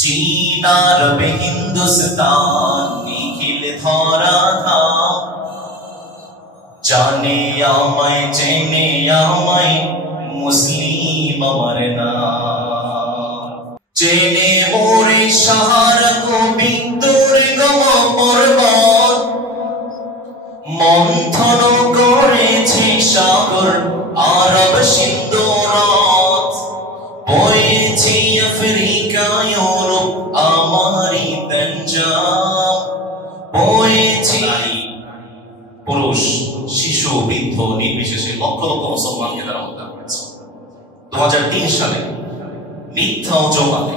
चीन अरब हिंदुस्तान निखिल धरा था जाने आमाय चेने आमाय मुस्लिम अमर नाम चेने मोरे शहर को दुर्गम पर्वत मंथन करेছে সাগর আরব সিন্ধু রাত বইছে আফ্রিকা ইউরোপ আমারি তঞ্জাব বইছে পুরুষ শিশু বৃদ্ধ নির্বিশেষে লক্ষ লক্ষ মুসলমানকে তারা হত্যা করেছে 2003 সালে মিথ্যা অজুহাতে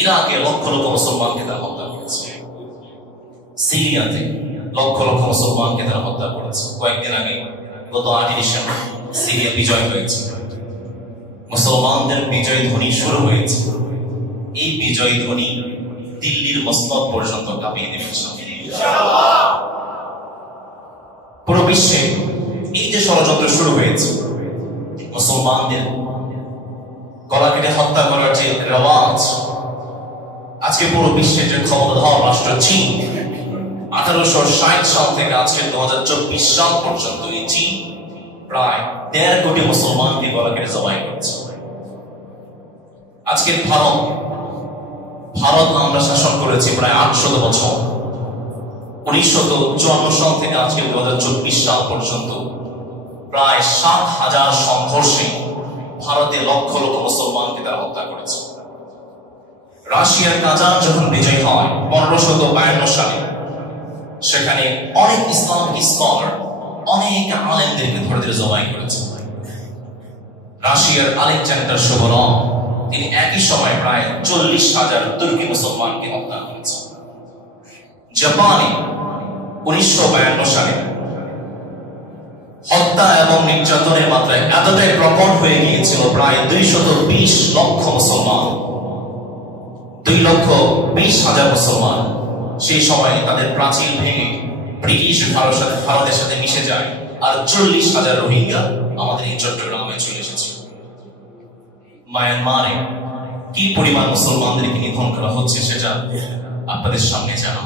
ইরাকে লক্ষ লক্ষ মুসলমানকে তারা হত্যা করেছে সিরিয়াতে লক্ষ লক্ষ মুসলমানকে তারা হত্যা করেছে কয়েকদিন আগে গত 8 ডিসেম্বর সিরিয়া বিজয় হয়েছে মুসলমানদের বিজয় ধ্বনি শুরু হয়েছে এই বিজয় ধ্বনি দিল্লির মসনদ পর্যন্ত কাঁপিয়ে দেবে ইনশাআল্লাহ পুরো বিশ্বে এই যে ষড়যন্ত্র শুরু হয়েছে মুসলমানদের গলা কেটে হত্যা করার যে রেওয়াজ আজকে পুরো বিশ্বের যে ক্ষমতাধর রাষ্ট্র চীন 1860 সাল থেকে আজকে 2024 সাল পর্যন্ত এই চীন প্রায় 1.5 কোটি মুসলমানকে গলা কেটে জবাই করেছে আজকে ভারত আমরা শাসন করেছি প্রায় 800 বছর 1954 সাল থেকে আজকে 2024 সাল পর্যন্ত প্রায় 7,000 সংঘর্ষে ভারতে লক্ষ লক্ষ মুসলমানকে তারা হত্যা করেছে রাশিয়ার কাজান যখন বিজয় হয় 1552 সালে সেখানে অনেক ইসলামিক স্কলার অনেক আলেমদেরকে ধরে ধরে জবাই করেছে রাশিয়ার আলেকজান্ডার সুভরভ তিনি একই সময় প্রায় 40,000 তুর্কি মুসলমানকে হত্যা করেছেন জাপানে 1952 সালে হত্যা এবং নির্যাতনের মাত্রা এতটাই প্রকট হয়ে গিয়েছিল প্রায় 220 লক্ষ মুসলমান 2,20,000 মুসলমান সেই সময় তাদের প্রাচীর ভেঙে ব্রিটিশ ভারতের সাথে মিশে যায় আর 40,000 রোহিঙ্গা আমাদের এই চট্টগ্রামে চলে এসেছে মায়ানমারে কি পরিমাণ মুসলমানদেরকে নিধন করা হচ্ছে সেটা আপনাদের সামনে জানা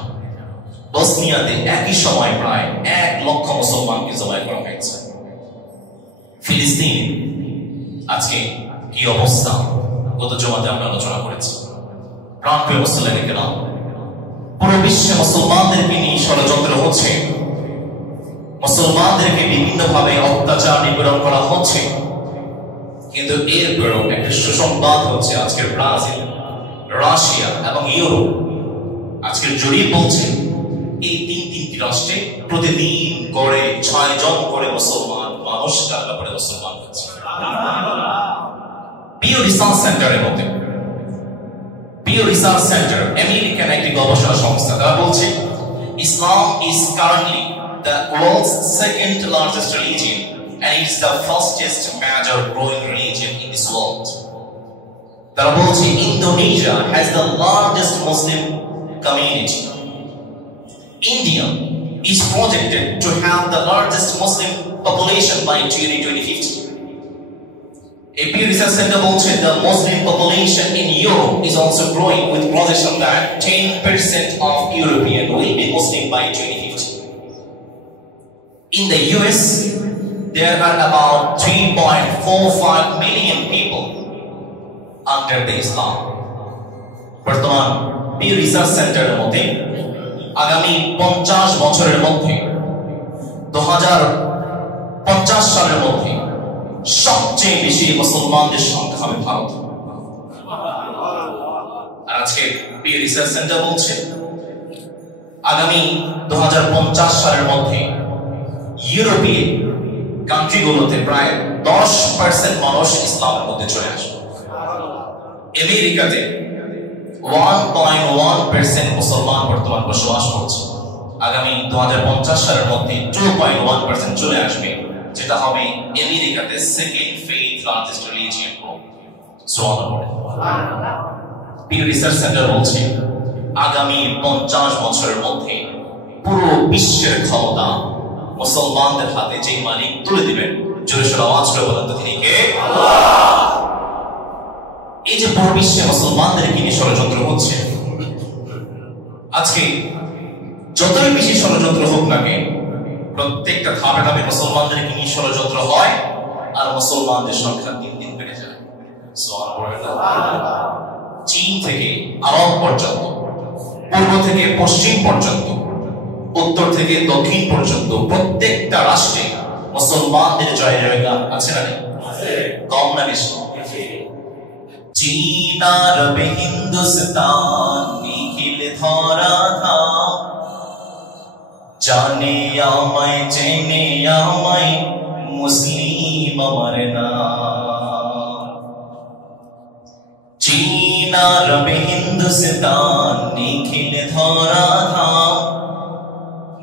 বসনিয়াতে একই সময় প্রায় 1 লক্ষ মুসলমানকে জবাই করা হয়েছে ফিলিস্তিন আজকে কি অবস্থা গত জমাতে আমরা আলোচনা করেছি প্রাণপ্রিয় মুসলিম কেরাম পুরো বিশ্বে মুসলমানদেরকে নিয়ে ষড়যন্ত্র হচ্ছে মুসলমানদেরকে বিভিন্নভাবে অত্যাচার নিপীড়ন করা হচ্ছে কিন্তু এরপরও একটা সুসংবাদ হচ্ছে আজকের ব্রাজিল রাশিয়া এবং ইউরোপ আজকের জরিপ বলছে এই তিনটি রাষ্ট্রে প্রতিদিন গড়ে 6 জন করে মুসলমান মানুষ কাল্লা করে মুসলমান হচ্ছে পিও রিসার্চ সেন্টারের মধ্যে পিও রিসার্চ সেন্টার আমেরিকান একটি গবেষণা সংস্থা তারা বলছে ইসলাম is currently the world's second largest religion and it's the fastest major growing religion in this world তারা বলছে Indonesia has the largest Muslim community India is projected to have the largest Muslim population by 2050 A Pew Research Center বলছে the Muslim population in Europe is also growing with projection that 10% of European will be Muslim by 2050. In the US, there are about 3.45 million people under the Islam. বর্তমান Pew Research Center এর মতে আগামী 50 বছরের মধ্যে 2050 সালের মধ্যে সবচেয়ে বেশি মুসলমানদের সংখ্যা হবে ভারত আর আজকে পিও রিসার্চ সেন্টার বলছে আগামী 2050 সালের মধ্যে ইউরোপীয় কান্ট্রিগুলোতে প্রায় 10% মানুষ ইসলামের মধ্যে চলে আসবে আমেরিকাতে 1.1% মুসলমান বর্তমান বসবাস করছে আগামী 2050 সালের মধ্যে 2.1% চলে আসবে যেটা হবে আমেরিকাতে second faith largest religion group সুবহানাল্লাহ পিও রিসার্চ সেন্টার বলছে আগামী 50 বছরের মধ্যে পুরো বিশ্বের ক্ষমতা মুসলমানদের হাতে যে মালিক তুলে দিবেন জোরে সোরে আওয়াজ করে বলেন তো তিনি কে আল্লাহ এই যে পুরো বিশ্বে মুসলমানদেরকে নিয়ে ষড়যন্ত্র হচ্ছে, আজকে যতই বেশি ষড়যন্ত্র হোক না কেন, প্রত্যেকটা ধাপে ধাপে মুসলমানদেরকে নিয়ে ষড়যন্ত্র হয়, আর মুসলমানদের সংখ্যা দিন দিন বেড়ে যায়। চীন থেকে আরব পর্যন্ত, পূর্ব থেকে পশ্চিম পর্যন্ত, উত্তর থেকে দক্ষিণ পর্যন্ত প্রত্যেকটা রাষ্ট্রে মুসলমানদের জয় জয়গান আছে না? কম না বেশি? চীন আরব হিন্দুস্তান নিখিল ধরা ধাম, জানে আমায় চেনে আমায় মুসলিম আমার নাম। চীন আরব হিন্দুস্তান নিখিল ধরা ধাম,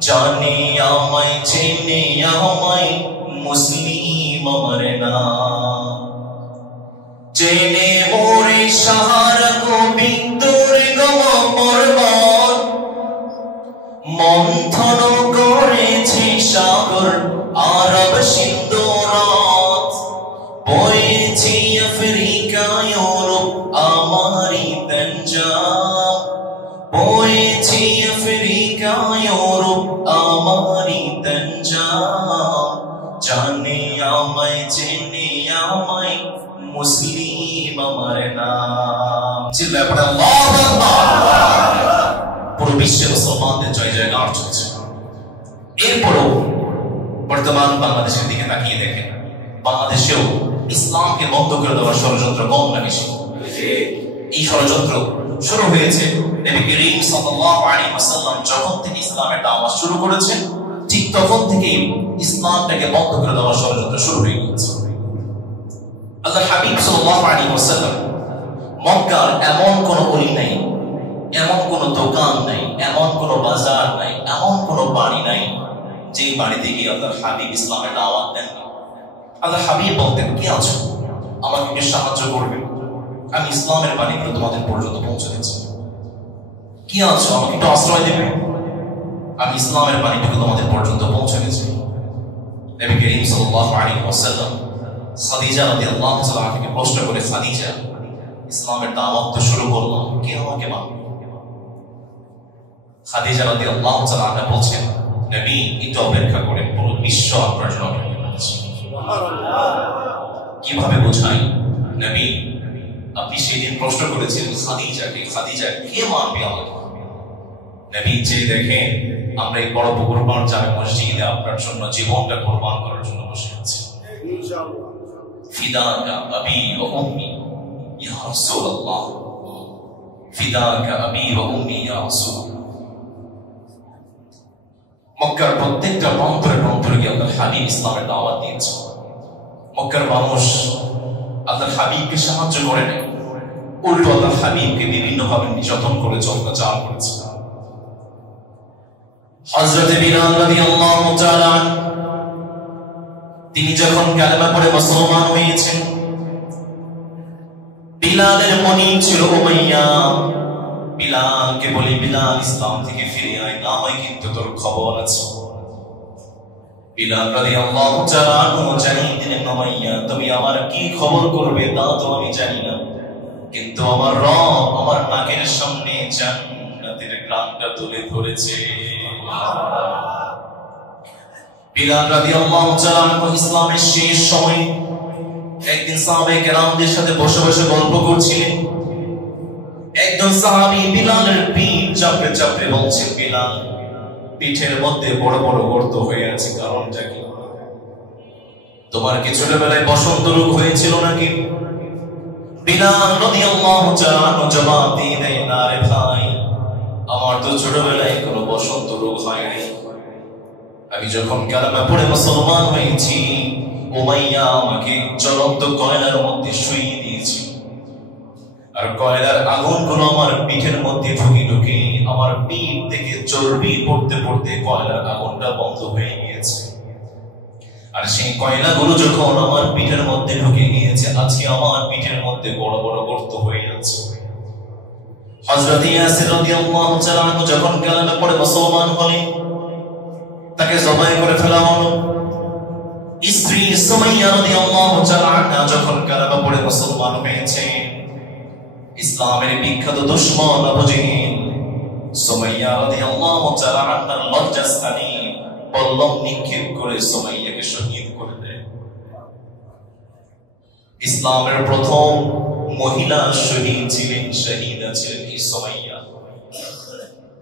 জানে আমায় চেনে আমায় মুসলিম আমার নাম। চেনে মোরে সাহারা গোবিন্দর গম পর্বত, মন্থন করেছে সাগর আরব সিন্ধু রাত, বয়েছে আফ্রিকা ইউরোপ আমারি তঞ্জাব, বয়েছে আফ্রিকা ইউরোপ আমারি তঞ্জাব, জানে আমায় চেনে আমায় মুসলিম আমার নাম। চিল্লায় পড়ে আল্লাহু আকবার। পুরো বিশ্বে মুসলমানদের জয় জয়গান চলছে। এরপরও বর্তমান বাংলাদেশের দিকে তাকিয়ে দেখেন, বাংলাদেশেও ইসলামকে বন্ধ করে দেওয়ার ষড়যন্ত্র কম না বেশি? এই ষড়যন্ত্র শুরু হয়েছে নবী করিম সাল্লাল্লাহু আলাইহি ওয়াসাল্লাম যখন থেকে ইসলামের দাওয়াত শুরু করেছেন, ঠিক তখন থেকেই ইসলামটাকে বন্ধ করে দেওয়ার ষড়যন্ত্র শুরু হয়ে গেছে। আল্লাহর হাবিব সাল্লাল্লাহু আলাইহি ওয়াসাল্লাম মক্কার এমন কোন গলি নাই, এমন কোন দোকান নাই, এমন কোন বাজার নাই, এমন কোন বাড়ি নাই যে বাড়িতে গিয়ে আল্লাহর হাবিব ইসলামের দাওয়াত দেন। আল্লাহর হাবিব বলতেন, কি আছো, আমাকে একটু সাহায্য করবে, আমি ইসলামের বাণীগুলো তোমাদের পর্যন্ত পৌঁছে দিচ্ছি। কি আছো, আমাকে একটু আশ্রয় দেবে, আমি ইসলামের বাণীটুকু তোমাদের পর্যন্ত পৌঁছে দিচ্ছি। নবী করিম সাল্লাল্লাহু আলাইহি ওয়াসাল্লাম খাদিজা রাদিয়াল্লাহু তাআলা থেকে প্রশ্ন করে, খাদিজা, ইসলামের দাওয়াত তো শুরু করলাম, কে আমাকে মানবে? খাদিজা রাদিয়াল্লাহু তাআলা বলছেন, নবী একটু অপেক্ষা করেন, পুরো বিশ্ব আপনার জন্য অপেক্ষা করছে। কিভাবে বোঝাই? নবী, আপনি সেদিন প্রশ্ন করেছিলেন খাদিজাকে, খাদিজা কে মানবে আমাকে? নবী যে দেখেন আমরা এই বড় পুকুর পাড় জামে মসজিদে আপনার জন্য জীবনটা কোরবান করার জন্য বসে আছি। ইনশাআল্লাহ। ফিদাকা আবি ওয়া উম্মি ইয়া রাসূলুল্লাহ, ফিদাকা আবি ওয়া উম্মি ইয়া রাসূলুল্লাহ। মক্কার প্রত্যেকটা প্রান্তরে প্রান্তরে গিয়ে আল্লাহর হাবিব ইসলামের দাওয়াত দিয়েছে। মক্কার মানুষ আল্লাহর হাবিবকে সাহায্য করে নেয়, উল্টো আল্লাহর হাবিবকে বিভিন্নভাবে নির্যাতন করে অত্যাচার করেছে। হযরত বিলাল রাদিয়াল্লাহু তাআলা তিনি যখন কালেমা পড়ে মুসলমান হয়েছেন, বিলালের মনি ছিল উমাইয়া। বিলালকে বলি, বিলাল ইসলাম থেকে ফিরে আয়, না হয় কিন্তু তোর খবর আছে। বিলাল রাদিয়াল্লাহু তাআলা জানিয়ে দিলেন, উমাইয়া তুমি আমার কি খবর করবে তা তো আমি জানি না, কিন্তু আমার রব আমার নাকের সামনে জান্নাতের ঘ্রাণটা তুলে ধরেছে। বিলাল রাদিয়াল্লাহু তাআলা ইসলামের শেষ সময় একদিন সাহাবায়ে কেরামদের সাথে বসে বসে গল্প করছিলেন। একজন সাহাবী বিলালের পিঠ চাপড়ে চাপড়ে বলছেন, বিলাল পিঠের মধ্যে বড় বড় গর্ত হয়ে আছে, কারণটা কি? তোমার কি ছোটবেলায় বসন্ত রোগ হয়েছিল নাকি? বিলাল রাদিয়াল্লাহু তাআলা জবাব দিয়ে দেয়, না রে ভাই, আমার তো ছোটবেলায় কোনো বসন্ত রোগ হয়নি। আমি যখন কালেমা পড়ে মুসলমান হয়েছি, উমাইয়া আমাকে জ্বলন্ত কয়লার মধ্যে শুইয়ে দিয়েছে, আর কয়লার আগুনগুলো আমার পিঠের মধ্যে ঢুকে ঢুকে আমার পিঠ থেকে চর্বি পড়তে পড়তে কয়লার আগুনটা বন্ধ হয়ে গিয়েছে। আর সেই কয়লাগুলো যখন আমার পিঠের মধ্যে ঢুকে গিয়েছে, আজকে আমার পিঠের মধ্যে বড় বড় গর্ত হয়ে যাচ্ছে। হযরত ইয়াসির রাদিয়াল্লাহু তাআলা যখন কালেমা পড়ে মুসলমান হলেন, তাকে জবাই করে ফেলা হলো। স্ত্রী সুমাইয়া রাদিয়াল্লাহু তাআলা যখন কালেমা পড়ে মুসলমান হয়েছে, ইসলামের বিখ্যাত দুশমন আবু জেহেল সুমাইয়া রাদিয়াল্লাহু তাআলা আনহার লজ্জাস্থানে পল্লব নিক্ষেপ করে সুমাইয়াকে শহীদ করে দেয়। ইসলামের প্রথম মহিলা শহীদ ছিলেন, শহীদা ছিলেন এই সুমাইয়া।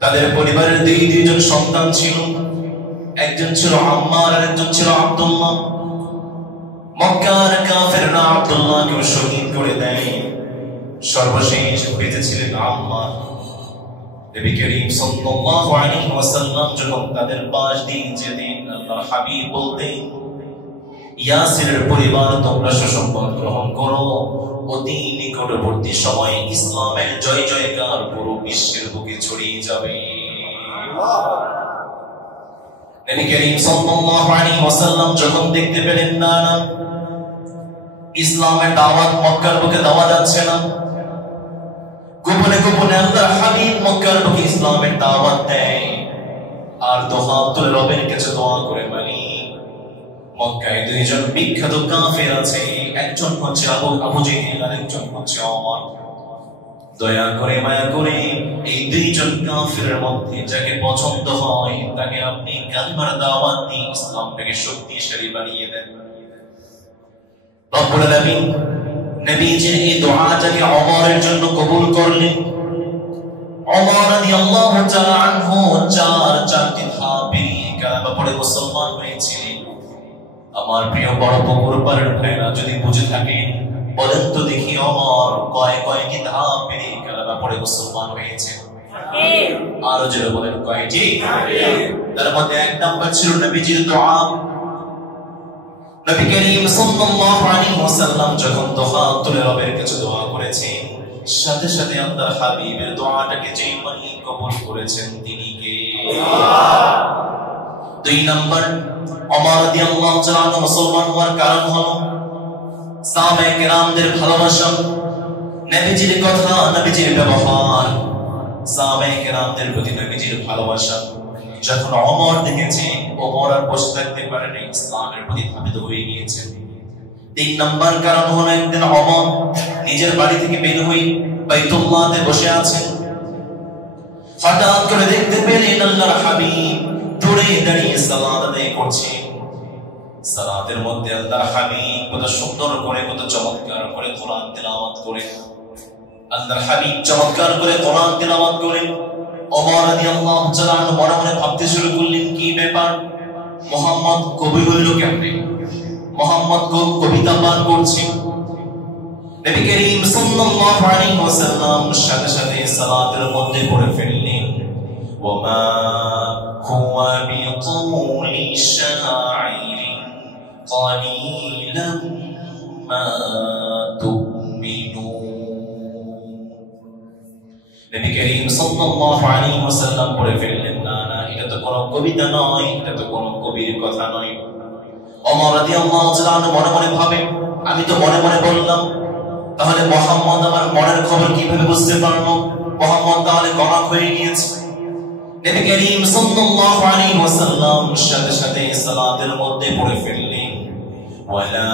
তাদের পরিবারের দুইজন সন্তান ছিল, একজন ছিল আম্মার আর একজন ছিল আব্দুল্লাহ। মক্কার কাফেররা আব্দুল্লাহকে শহীদ করে দেয়। সর্বশেষ বেঁচে ছিলেন আম্মার। নবী করিম সাল্লাল্লাহু আলাইহি ওয়াসাল্লাম যখন তাদের পাশ দিয়ে যেতেন, আল্লাহর হাবিব বলতেন, ইয়াসিরের পরিবার তোমরা সুসংবাদ গ্রহণ করো, অতি নিকটবর্তী সময়ে ইসলামের জয় জয়কার পুরো বিশ্বের বুকে ছড়িয়ে যাবে। নবী করিম সাল্লাল্লাহু আলাইহি ওয়াসাল্লাম যখন দেখতে পেলেন না ইসলামের দাওয়াত মক্কার বুকে দেওয়া যাচ্ছে না, গোপনে গোপনে আল্লাহর হাবিব মক্কার বুকে ইসলামের দাওয়াত দেয় আর দুহাত তুলে রবের কাছে দোয়া করে, মালিক মক্কায় দুইজন বিখ্যাত কাফের আছে, একজন হচ্ছে আবু জেহেল আর একজন হচ্ছে ওমর। দয়া করে মায়া করে এই দুইজন কাফেরের মধ্যে যাকে পছন্দ হয় তাকে আপনি কালিমার দাওয়াত দিয়ে ইসলামটাকে শক্তিশালী বানিয়ে দেন। রব্বুল আলামিন নবীজির এই দোয়াটাকে ওমরের জন্য কবুল করলেন। ওমর রাদিয়াল্লাহু তাআলা আনহু চারটি ধাপ পেরিয়ে কালেমা পড়ে মুসলমান হয়েছিলেন। আমার প্রিয় বড় পুকুর পাড়ের ভাইরা যদি বুঝে থাকেন বলেন তো দেখি ওমর কয়টি ধাপ পেরিয়ে কালেমা পড়ে মুসলমান হয়েছে? আরো জোরে বলেন কয়টি? তার মধ্যে এক নাম্বার ছিল নবীজির দোয়া। নবী করিম সাল্লাল্লাহু আলাইহি ওয়াসাল্লাম যখন দুহাত তুলে রবের কাছে দোয়া করেছেন, সাথে সাথে আল্লাহর হাবিবের দোয়াটাকে যেই মালিক কবুল করেছেন তিনি কে? দুই নাম্বার, ওমর রাদিয়াল্লাহু তাআলা মুসলমান হওয়ার কারণ হলো সাহাবায়ে কেরামদের ভালোবাসা, নবীজির কথা, নবীজির ব্যবহার, সাহাবায়ে কেরামদের প্রতি নবীজির ভালোবাসা। যখন ওমর দেখেছেন ওমর আর বসে থাকতে পারেনি, ইসলামের প্রতি ধাবিত হয়ে গিয়েছেন। তিন নাম্বার কারণ হলো একদিন ওমর নিজের বাড়ি থেকে বের হয়ে বাইতুল্লাহতে বসে আছেন। হঠাৎ করে দেখতে পেলেন আল্লাহর হাবিব দূরে দাঁড়িয়ে সালাত আদায় করছেন। সালাতের মধ্যে আল্লাহর হাবিব কত সুন্দর করে, কত চমৎকার করে কোরআন তেলাওয়াত করেন। আল্লাহর হাবিব চমৎকার করে কোরআন তেলাওয়াত করেন। ওমর রাদিয়াল্লাহু তাআলা মনে মনে ভাবতে শুরু করলেন, কি ব্যাপার, মুহাম্মদ কবি হইল কেমনে? মুহাম্মদ কবিতা পাঠ করছে। নবী করিম সাল্লাল্লাহু আলাইহি ওয়াসাল্লাম সাথে সাথে সালাতের মধ্যে পড়ে ফেললেন, ওমা হুয়া বিকাউলি শাইরিন কালিলাম মা তুমিনুন। নবী করিম সাল্লাল্লাহু আলাইহি ওয়াসাল্লাম পড়ে ফেললেন, না না, এটা তো কোনো কবিতা নয়, এটা তো কোনো কবির কথা নয়। ওমর রাদিয়াল্লাহু তাআলা মনে মনে ভাবে, আমি তো মনে মনে বললাম, তাহলে মুহাম্মদ আমার মনের খবর কিভাবে বুঝতে পারলো? মুহাম্মদ তাহলে গণক হয়ে গিয়েছে। নবী করিম সাল্লাল্লাহু আলাইহি ওয়াসাল্লাম সাথে সাথে সালাতের মধ্যে পড়ে ফেললেন, ওয়ালা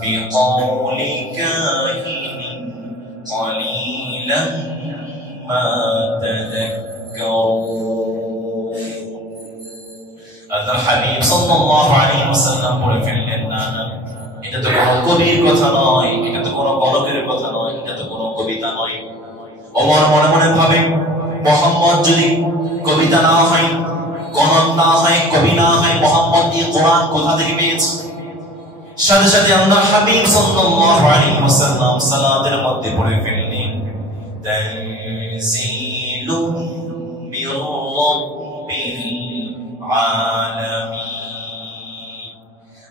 বিকাউলি কাহিনিন কালিলাম মা তাযাক্কারুন। আল্লাহর হাবিব সাল্লাল্লাহু আলাইহি ওয়াসাল্লাম পড়ে ফেললেন, না না, এটা তো কোনো কবির কথা নয়, এটা তো কোনো গণকের কথা নয়, এটা তো কোনো কবিতা নয়। ওমর মনে মনে ভাবে, মুহাম্মদ যদি কবিতা না হয়, গণক না হয়, কবি না হয়, মুহাম্মদ এই কোরআন কোথা থেকে পেয়েছে? সাথে সাথে আল্লাহর হাবিব সাল্লাল্লাহু আলাইহি ওয়াসাল্লাম সালাতের মধ্যে পড়ে ফেললেন, তানজিলুম মির রাব্বিল আলামিন।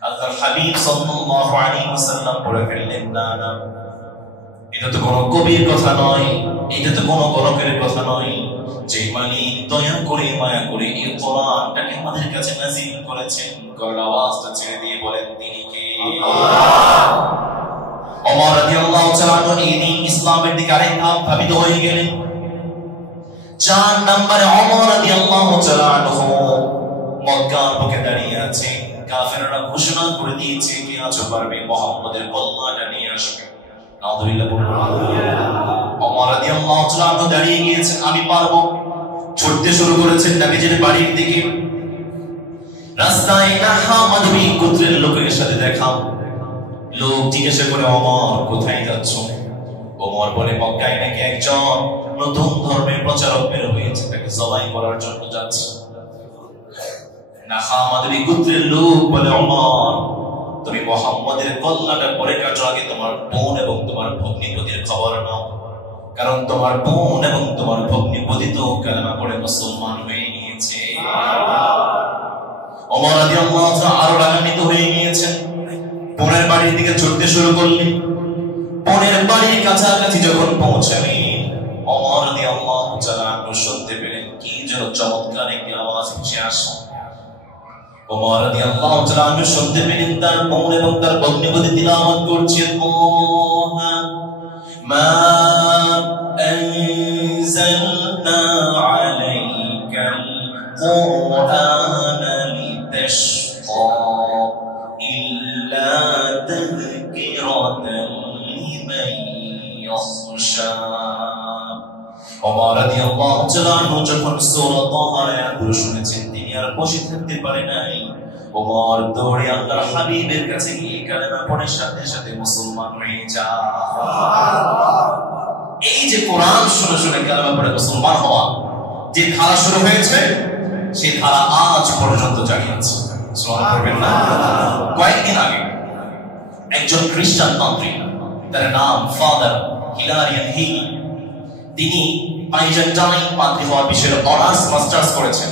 আল্লাহর হাবিব সাল্লাল্লাহু আলাইহি ওয়াসাল্লাম পড়ে ফেললেন, না না, এটা তো কোনো কবির কথা নয়, এটা তো কোনো গণকের কথা নয়। যে মালিক দয়া করে মায়া করে এই কোরআনটাকে আমাদের কাছে নাযিল করেছেন, গলার আওয়াজটা ছেড়ে দিয়ে বলেন তিনি কে? ওমর রাদিয়াল্লাহু তাআলা এই ইসলামের দিকে আরেক ধাপ ধাবিত হয়ে গেলেন। 4 নম্বরে ওমর রাদিয়াল্লাহু তাআলা মক্কার বুকে দাঁড়িয়ে আছে। কাফেররা ঘোষণা করে দিয়েছে, কে আছো পারবে মুহাম্মদের কল্যাণটা নিয়ে আসবে। নাউযুবিল্লাহ বলুন। ওমর রাদিয়াল্লাহু তাআলা দাঁড়িয়ে গিয়েছেন, আমি পারবো। ছুটতে শুরু করেছেন নবীজির বাড়ির দিকে। রাস্তায় নাহা মাদবী গোত্রের লোকের সাথে দেখা। লোক জিজ্ঞাসা করে, ওমর কোথায় যাচ্ছ? ওমর বলে, মক্কায় নাকি একজন নতুন ধর্মের প্রচারক বের হয়েছে, তাকে জবাই করার জন্য যাচ্ছে। নাহা মাদবী গোত্রের লোক বলে, ওমর তুমি মুহাম্মদের কল্যাণের পরে কাজো আগে তোমার বোন এবং তোমার ভগ্নিপতির খবর নাও, কারণ তোমার বোন এবং তোমার ভগ্নিপতি তো কালেমা পড়ে মুসলমান হয়ে গিয়েছে। ওমর রাদিয়াল্লাহু তাআলা আরো রাগান্বিত হয়ে গিয়েছেন। বোনের বাড়ির দিকে ছুটতে শুরু করলেন। বোনের বাড়ির কাছাকাছি যখন পৌঁছালেন, ওমর রাদিয়াল্লাহু তাআলা শুনতে পেলেন কি যেন চমৎকার একটি আওয়াজ ভেসে আসে। ওমর রাদিয়াল্লাহু তাআলা শুনতে পেলেন তার বোন এবং তার ভগ্নিপতি তিলাওয়াত করছে, মা আনজালনা আলাইকাল কুরআনা লিতাশকা ইল্লা তাযকিরাতান লিমান ইয়াখশা। ওমর রাদিয়াল্লাহু তাআলা যখন সূরা তাহার আয়াতগুলো শুনেছেন, তিনি আর বসে থাকতে পারে নাই। ওমর দৌড়ে আল্লাহর হাবিবের কাছে গিয়ে কালেমা পড়ে সাথে সাথে মুসলমান হয়ে যায়। এই যে কোরআন শুনে শুনে কালেমা পড়ে মুসলমান হওয়া যে ধারা শুরু হয়েছে, সেই ধারা আজ পর্যন্ত জারি আছে। সুবহানাল্লাহ পড়বেন না? কয়েকদিন আগে একজন খ্রিস্টান পাদ্রী, তার নাম ফাদার হিলারিয়ান হিল, তিনি বাইজেন্টাইন পাদ্রী হওয়ার বিষয়ে অনার্স মাস্টার্স করেছেন।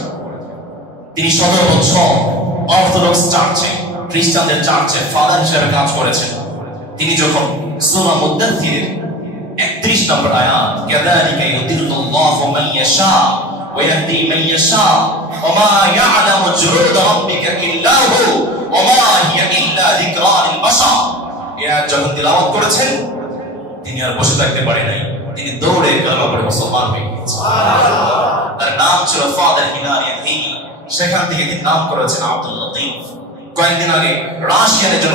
তিনি 17 বছর অর্থোডক্স চার্চে, খ্রিস্টানদের চার্চে ফাদার হিসেবে কাজ করেছেন। তিনি যখন সূরা মুদ্দাথিরের 31 নম্বর আয়াত, কাযালিকা ইউদিল্লুল্লাহু মান ইয়াশা ওয়া ইয়াহদি মান ইয়াশা ওয়া মা ইয়া'লামু জুনুদ রাব্বিকা ইল্লা হু ওয়া মা হিয়া ইল্লা যিকরা লিল বাশার, এর যখন তিলাওয়াত করেছেন, তিনি আর বসে থাকতে পারেন নাই। তিনি দৌড়ে কালেমা পড়ে মুসলমান হয়ে গেছেন। তার নাম ছিল ফাদার হিলারিয়ান হিল। সেখান থেকে তিনি নাম করেছেন আব্দুল লতিফ। কয়েকদিন আগে রাশিয়ার একজন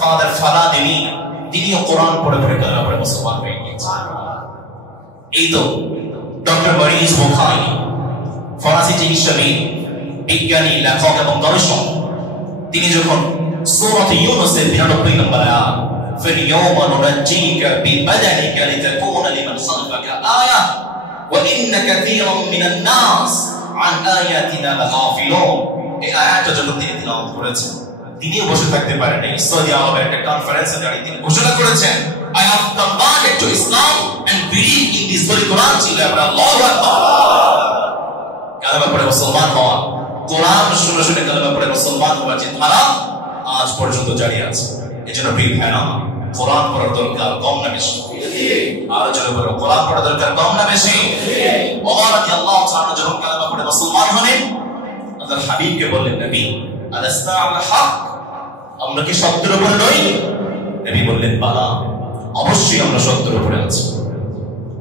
ফাদার ফালাদিমি, তিনিও কোরআন পড়ে পড়ে কালেমা পড়ে মুসলমান হয়ে গিয়েছেন। এই তো ডক্টর মরিস বুখারী, ফরাসি চিকিৎসাবিদ, বিজ্ঞানী, লেখক এবং গবেষক, তিনি যখন সূরা ইউনূসের 92 নম্বর আয়াত, فَالْيَوْمَ نُنَجِّيكَ بِبَدَنِكَ لِتَكُونَ لِمَنْ خَلْفَكَ آيَةً وَإِنَّ كَثِيرًا مِنَ النَّاسِ عَنْ آيَاتِنَا لَغَافِلُونَ। এই আয়াতটা যখন তিনি তিলাওয়াত করেছেন, তিনিও বসে থাকতে পারেন নাই। সৌদি আরবের একটা কনফারেন্সে দাঁড়িয়ে তিনি ঘোষণা করেছেন, I have converted to Islam and believe in this Holy Quran till Allahu Akbar। কালেমা পড়ে মুসলমান হওয়া, কোরআন শুনে শুনে কালেমা পড়ে মুসলমান হওয়ার যে ধারা আজ পর্যন্ত জারি আছে। এজন্য প্রিয় ভাইরা, কোরআন পড়ার দরকার কম না বেশি? আর জোরে বলো, কোরআন পড়ার দরকার কম না বেশি? ওমর রাদিয়াল্লাহু তাআলা যখন কালেমা পড়ে মুসলমান হলেন, আল্লাহর হাবিবকে বললেন, নবী আলাসনা আল হক, আমরা কি সত্যের উপরে নই? নবী বললেন, বালা, অবশ্যই আমরা সত্যের উপরে আছি।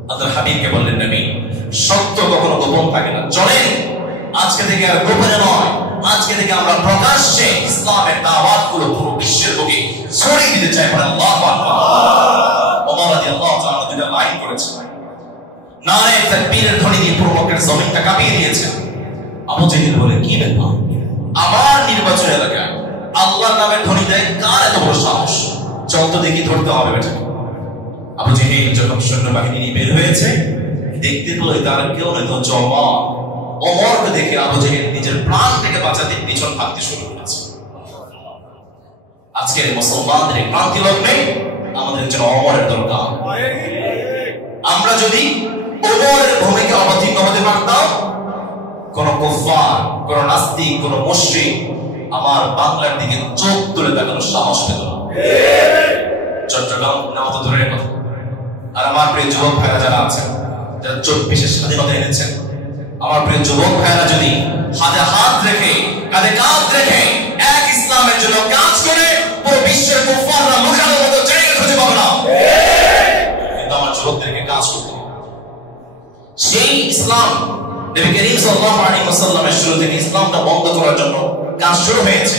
আল্লাহর হাবিবকে বললেন, নবী সত্য কখনো গোপন থাকে না, চলেন আজকে থেকে আর গোপনে নয়, আজকে থেকে আমরা প্রকাশ্যে ইসলামের দাওয়াতগুলো পুরো বিশ্বের বুকে ছড়িয়ে দিতে চাই। আল্লাহু আকবার। ওমর রাদিয়াল্লাহু তাআলা দুটো লাইন করেছেন, নারে তাকবীরের ধ্বনি দিয়ে পুরো মক্কার জমিনটা কাঁপিয়ে দিয়েছেন। আবু জাহেল বলে, কি ব্যাপার, আমার নির্বাচন এলাকায় আল্লাহর নামের ধ্বনি দেয় কার এত বড় সাহস? চল তো দেখি, ধরতে হবে বেটা। আবু জাহেল যখন সৈন্যবাহিনী নিয়ে বের হয়েছে, দেখতে পেল তার কেউ নয় তো ওমর। ওমরকে দেখে আবু জাহেল নিজের প্রাণ থেকে বাঁচাতে পিছন ভাগতে শুরু করেছে। আজকের মুসলমানদের এই ক্রান্তি লগ্নে আমাদের জন্য ওমরের দরকার। আমরা যদি ওমরের ভূমিকা অবতীর্ণ হতে পারতাম, কোন কুফার, কোন নাস্তিক, কোন মুশরিক আমার বাংলার দিকে চোখ তুলে তাকানোর সাহস পেত না। চট্টগ্রাম নাও তো দূরের কথা। আর আমার প্রিয় যুবক ভাইরা যারা আছেন, যারা 24 স্বাধীনতা এনেছেন, আমার প্রিয় যুবক ভাইরা যদি হাতে হাত রেখে, কাঁধে কাঁধ রেখে এক ইসলামের জন্য কাজ করে, পুরো বিশ্বের কুফাররা লুকানোর মতো জায়গা খুঁজে পাবে না। কিন্তু আমার যুবকদেরকে কাজ করতে হবে। সেই ইসলাম নবী করিম সাল্লাল্লাহু আলাইহি ওয়াসাল্লামের শুরু থেকে ইসলামটা বন্ধ করার জন্য কাজ শুরু হয়েছে।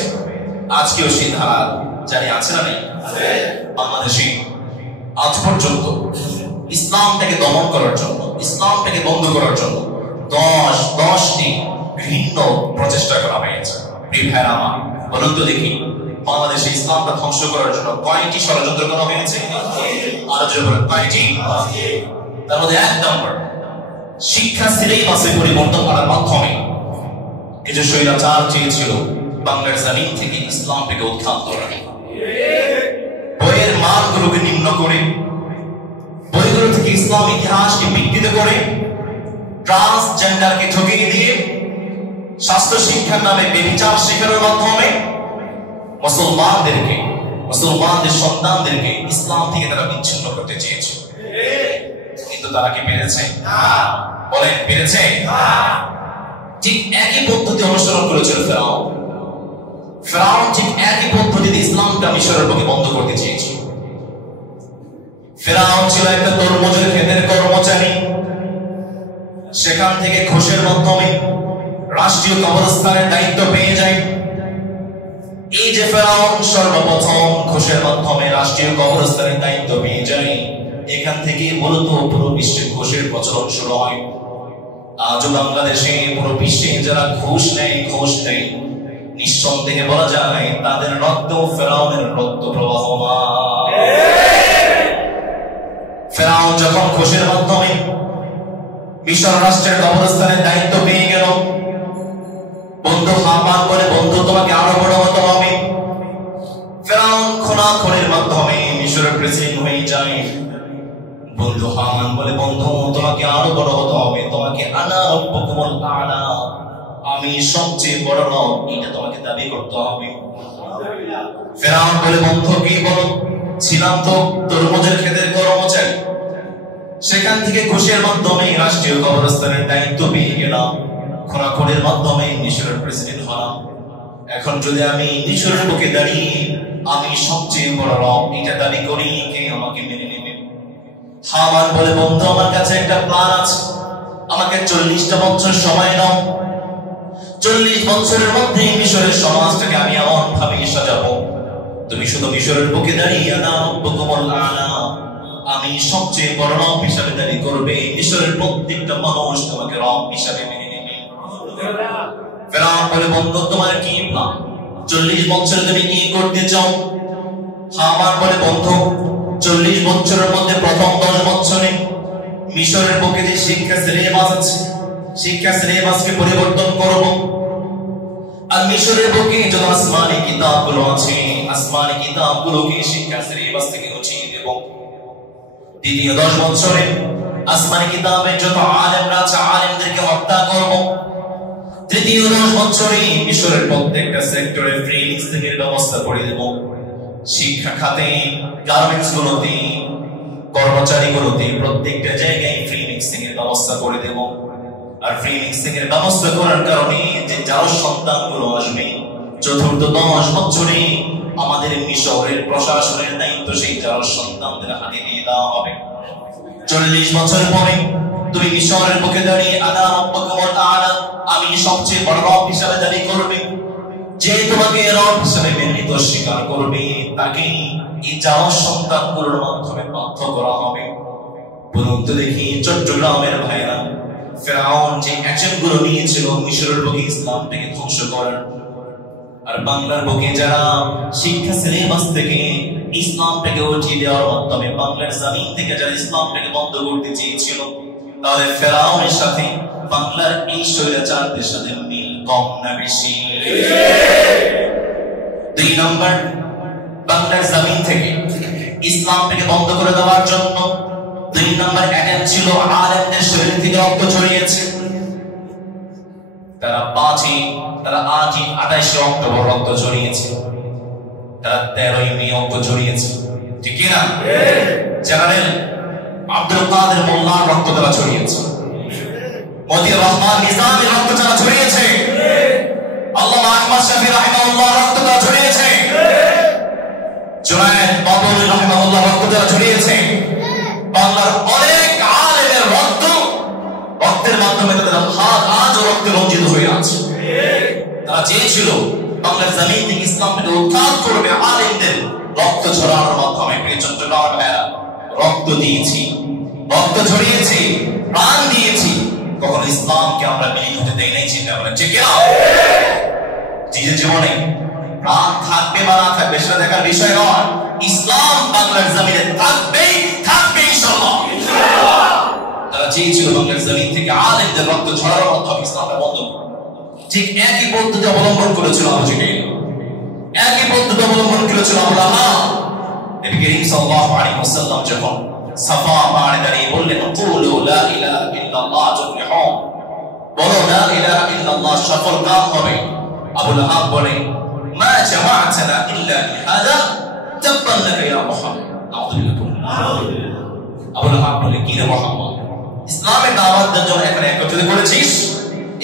আজকেও সেই ধারা জারি আছে না নেই? বাংলাদেশে আজ পর্যন্ত ইসলামটাকে দমন করার জন্য, ইসলামটাকে বন্ধ করার জন্য 10টি ঘৃণ্য প্রচেষ্টা করা হয়েছে। প্রিয় ভাইরা আমার, বলুন তো দেখি, বাংলাদেশে ইসলামটা ধ্বংস করার জন্য কয়টি ষড়যন্ত্র করা হয়েছে? আলোচনা করেন কয়টি? তার মধ্যে 1 নম্বর, শিক্ষা সিলেবাসে পরিবর্তন করার মাধ্যমে এই যে স্বৈরাচার চেয়েছিল বাংলার জমিন থেকে ইসলামটাকে উৎখাত করা, বইয়ের মানগুলোকে নিম্ন করে, বইগুলো থেকে ইসলাম ইতিহাসকে বিকৃত করে, ট্রান্সজেন্ডারকে ঠকিয়ে দিয়ে স্বাস্থ্য শিক্ষার নামে বেবিচার শেখানোর মাধ্যমে মুসলমানদের সন্তানদেরকে ইসলাম থেকে তারা বিচ্ছিন্ন করতে চেয়েছে। কিন্তু তারা কি পেরেছে? বলেন, পেরেছে? ঠিক একই পদ্ধতি অনুসরণ করেছিল ফেরাউন। ঠিক একই পদ্ধতিতে ইসলামটা মিশরের বুকে বন্ধ করতে চেয়েছিল। ফেরাউন ছিল একটা তরমুজের ক্ষেতের কর্মচারী। সেখান থেকে ঘুষের মাধ্যমে রাষ্ট্রীয় কবরস্থানের দায়িত্ব পেয়ে যায়। এই যে ফেরাউন সর্বপ্রথম ঘুষের মাধ্যমে রাষ্ট্রীয় কবরস্থানের দায়িত্ব পেয়ে যায়, এখান থেকে মূলত পুরো বিশ্বে ঘুষের প্রচলন শুরু হয়। আজও বাংলাদেশে পুরো বিশ্বে যারা ঘুষ নেয়, নিঃসন্দেহে বলা যায় তাদের রক্ত ফেরাউনের রক্ত প্রবাহমান। ফেরাউন যখন ঘুষের মাধ্যমে মিশর রাষ্ট্রের কবরস্থানের দায়িত্ব পেয়ে গেল, বন্ধু হামান করে, বন্ধু তোমাকে আরো বড় হতে হবে। ফেরাউন খুনাখুনির মাধ্যমে মিশরের প্রেসিডেন্ট হয়ে যায়। বন্ধু হামান বলে, বন্ধু তোমাকে আরো বড় হতে হবে, তোমাকে আনা রব্বুকুমুল আ'লা, আমি সবচেয়ে বড় রব, এটা তোমাকে দাবি করতে হবে। ফেরাউন বলে, বন্ধু কি বলো? ছিলাম তো তরমুজের ক্ষেতের কর্মচারী, সেখান থেকে ঘুষের মাধ্যমে রাষ্ট্রীয় কবরস্থানের দায়িত্ব পেয়ে গেলাম, খুনাখুনির মাধ্যমে মিশরের প্রেসিডেন্ট হলাম। এখন যদি আমি মিশরের বুকে দাঁড়িয়ে আমি সবচেয়ে বড় রব এটা দাবি করি, কে আমাকে মেনে নেবে? হামান বলে, বন্ধু আমার কাছে একটা প্ল্যান আছে, আমাকে 40টা বছর সময় দাও। 40 বছরের মধ্যে মিশরের সমাজটাকে আমি এমন ভাবে সাজাবো, তুমি শুধু মিশরের বুকে দাঁড়িয়ে আনা রব্বুকুমুল আ'লা, আমি সবচেয়ে বড় রব হিসাবে দাবি করবে, মিশরের প্রত্যেকটা মানুষ তোমাকে রব হিসাবে মেনে নেবে। ফেরাউন বলে, বন্ধু তোমার কি প্ল্যান? 40 বছরে তুমি কি করতে চাও? হামান বলে, বন্ধু 40 বছরের মধ্যে প্রথম 10 বছরে মিশরের বুকে যে শিক্ষা সিলেবাস আছে, শিক্ষা সিলেবাসকে পরিবর্তন করব। আর মিশরের বুকে যত আসমানি কিতাবগুলো আছে, আসমানি কিতাবগুলোকে শিক্ষা সিলেবাস থেকে উঠিয়ে দেব। দ্বিতীয় 10 বছরে আসমানি কিতাবের যত আলেমরা আছে, আলেমদেরকে হত্যা করব। তৃতীয় 10 বছরে মিশরের প্রত্যেকটা সেক্টরে ফ্রি লিস্টিংয়ের ব্যবস্থা করে দেব। শিক্ষা খাতে, গার্মেন্টস গুলোতে, কর্মচারীগুলোতে প্রত্যেকটা জায়গায় ফ্রি লিস্টিংয়ের ব্যবস্থা করে দেব। আর ফ্রি লিস্টিংয়ের ব্যবস্থা করার কারণে যে যার সন্তানগুলো আসবে, চতুর্থ 10 বছরে আমাদের মিশরের প্রশাসনের দায়িত্ব সেই যার সন্তানদের হাতে দিয়ে দেওয়া হবে। 40 বছর পরে তুমি মিশরের বুকে দাঁড়িয়ে আনা রব্বুকুমুল আ'লা, আমি সবচেয়ে বড় রব হিসাবে দাবি করবে। যে তোমাকে রব হিসাবে মেনে নিতে অস্বীকার করবে, তাকে এই যার সন্তানগুলোর মাধ্যমে বাধ্য করা হবে। বলুন তো দেখি, চট্টগ্রামের ভাইরা, ফেরাউন যে অ্যাকশনগুলো নিয়েছিল মিশরের বুকে ইসলামটাকে ধ্বংস করার, আর বাংলার বুকে যারা শিক্ষা সিলেবাস থেকে ইসলামটাকে উঠিয়ে দেওয়ার মাধ্যমে বাংলার জমিন থেকে যারা ইসলামটাকে বন্ধ করতে চেয়েছিল, তাহলে ফেরাউনের সাথে বাংলার এই স্বৈরাচারদের সাথে মিল কম না বেশি? 2 নম্বর, বাংলার জমিন থেকে ইসলামটাকে বন্ধ করে দেওয়ার জন্য 2 নম্বর অ্যাটেম্প ছিল আলেমদের শরীর থেকে রক্ত ছড়িয়েছে। তারা 28 অক্টোবর রক্ত ছড়িয়েছে, তারা 13 মে রক্ত ছড়িয়েছে, ঠিক না? জেনারেল আব্দুল কাদের মোল্লার রক্ত তারা ছড়িয়েছে, মতিউর রহমান নিজামীর রক্ত তারা ছড়িয়েছে, আল্লামা আহমদ শফি রাহিমাহুল্লাহ রক্ত তারা ছড়িয়েছে, জুনায়েদ বাবুল রাহিমাহুল্লাহ রক্ত তারা ছড়িয়েছে। বাংলার অনেক আলেমের রক্তের মাধ্যমে তাদের হাত আজও রক্তে রঞ্জিত হয়ে আছে। তারা চেয়েছিল বাংলার জমিন থেকে ইসলামকে উৎখাত করবে আলেমদের রক্ত ঝরানোর মাধ্যমে। চট্টগ্রামের ভাইরা, রক্ত দিয়েছি, রক্ত ঝরিয়েছি, প্রাণ দিয়েছি, কখনো ইসলামকে আমরা বিলীন হতে দেই নাই। চিন্তা করেন ঠিক কিনা? নিজের জীবনে প্রাণ থাকবে বা না থাকবে সেটা দেখার বিষয় নয়, ইসলাম বাংলার জমিনে থাকবে, থাকবে ইনশাআল্লাহ। তারা চেয়েছিল বাংলার জমিন থেকে আলেমদের রক্ত ঝরানোর মাধ্যমে ইসলামটা বন্ধ করবে। ঠিক একই পদ্ধতি অবলম্বন করেছিল আবু জেহেল, একই পদ্ধতি অবলম্বন করেছিল আবু লাহাব। নবী করিম সাল্লাল্লাহু আলাইহি ওয়াসাল্লাম যখন সাফা পাহাড়ে দাঁড়িয়ে বললেন, কুলু লা ইলাহা ইল্লাল্লাহ তুফলিহুন, বলো লা ইলাহা ইল্লাল্লাহ, সফল কাম হবে। আবু লাহাব বলে, মা জামা'তানা ইল্লা বিহাদা তাব্বান লাকা ইয়া মুহাম্মদ। আবু লাহাব বলে, কি রে মুহাম্মদ, ইসলামের দাওয়াত দেওয়ার জন্য এখানে একত্রিত করেছিস?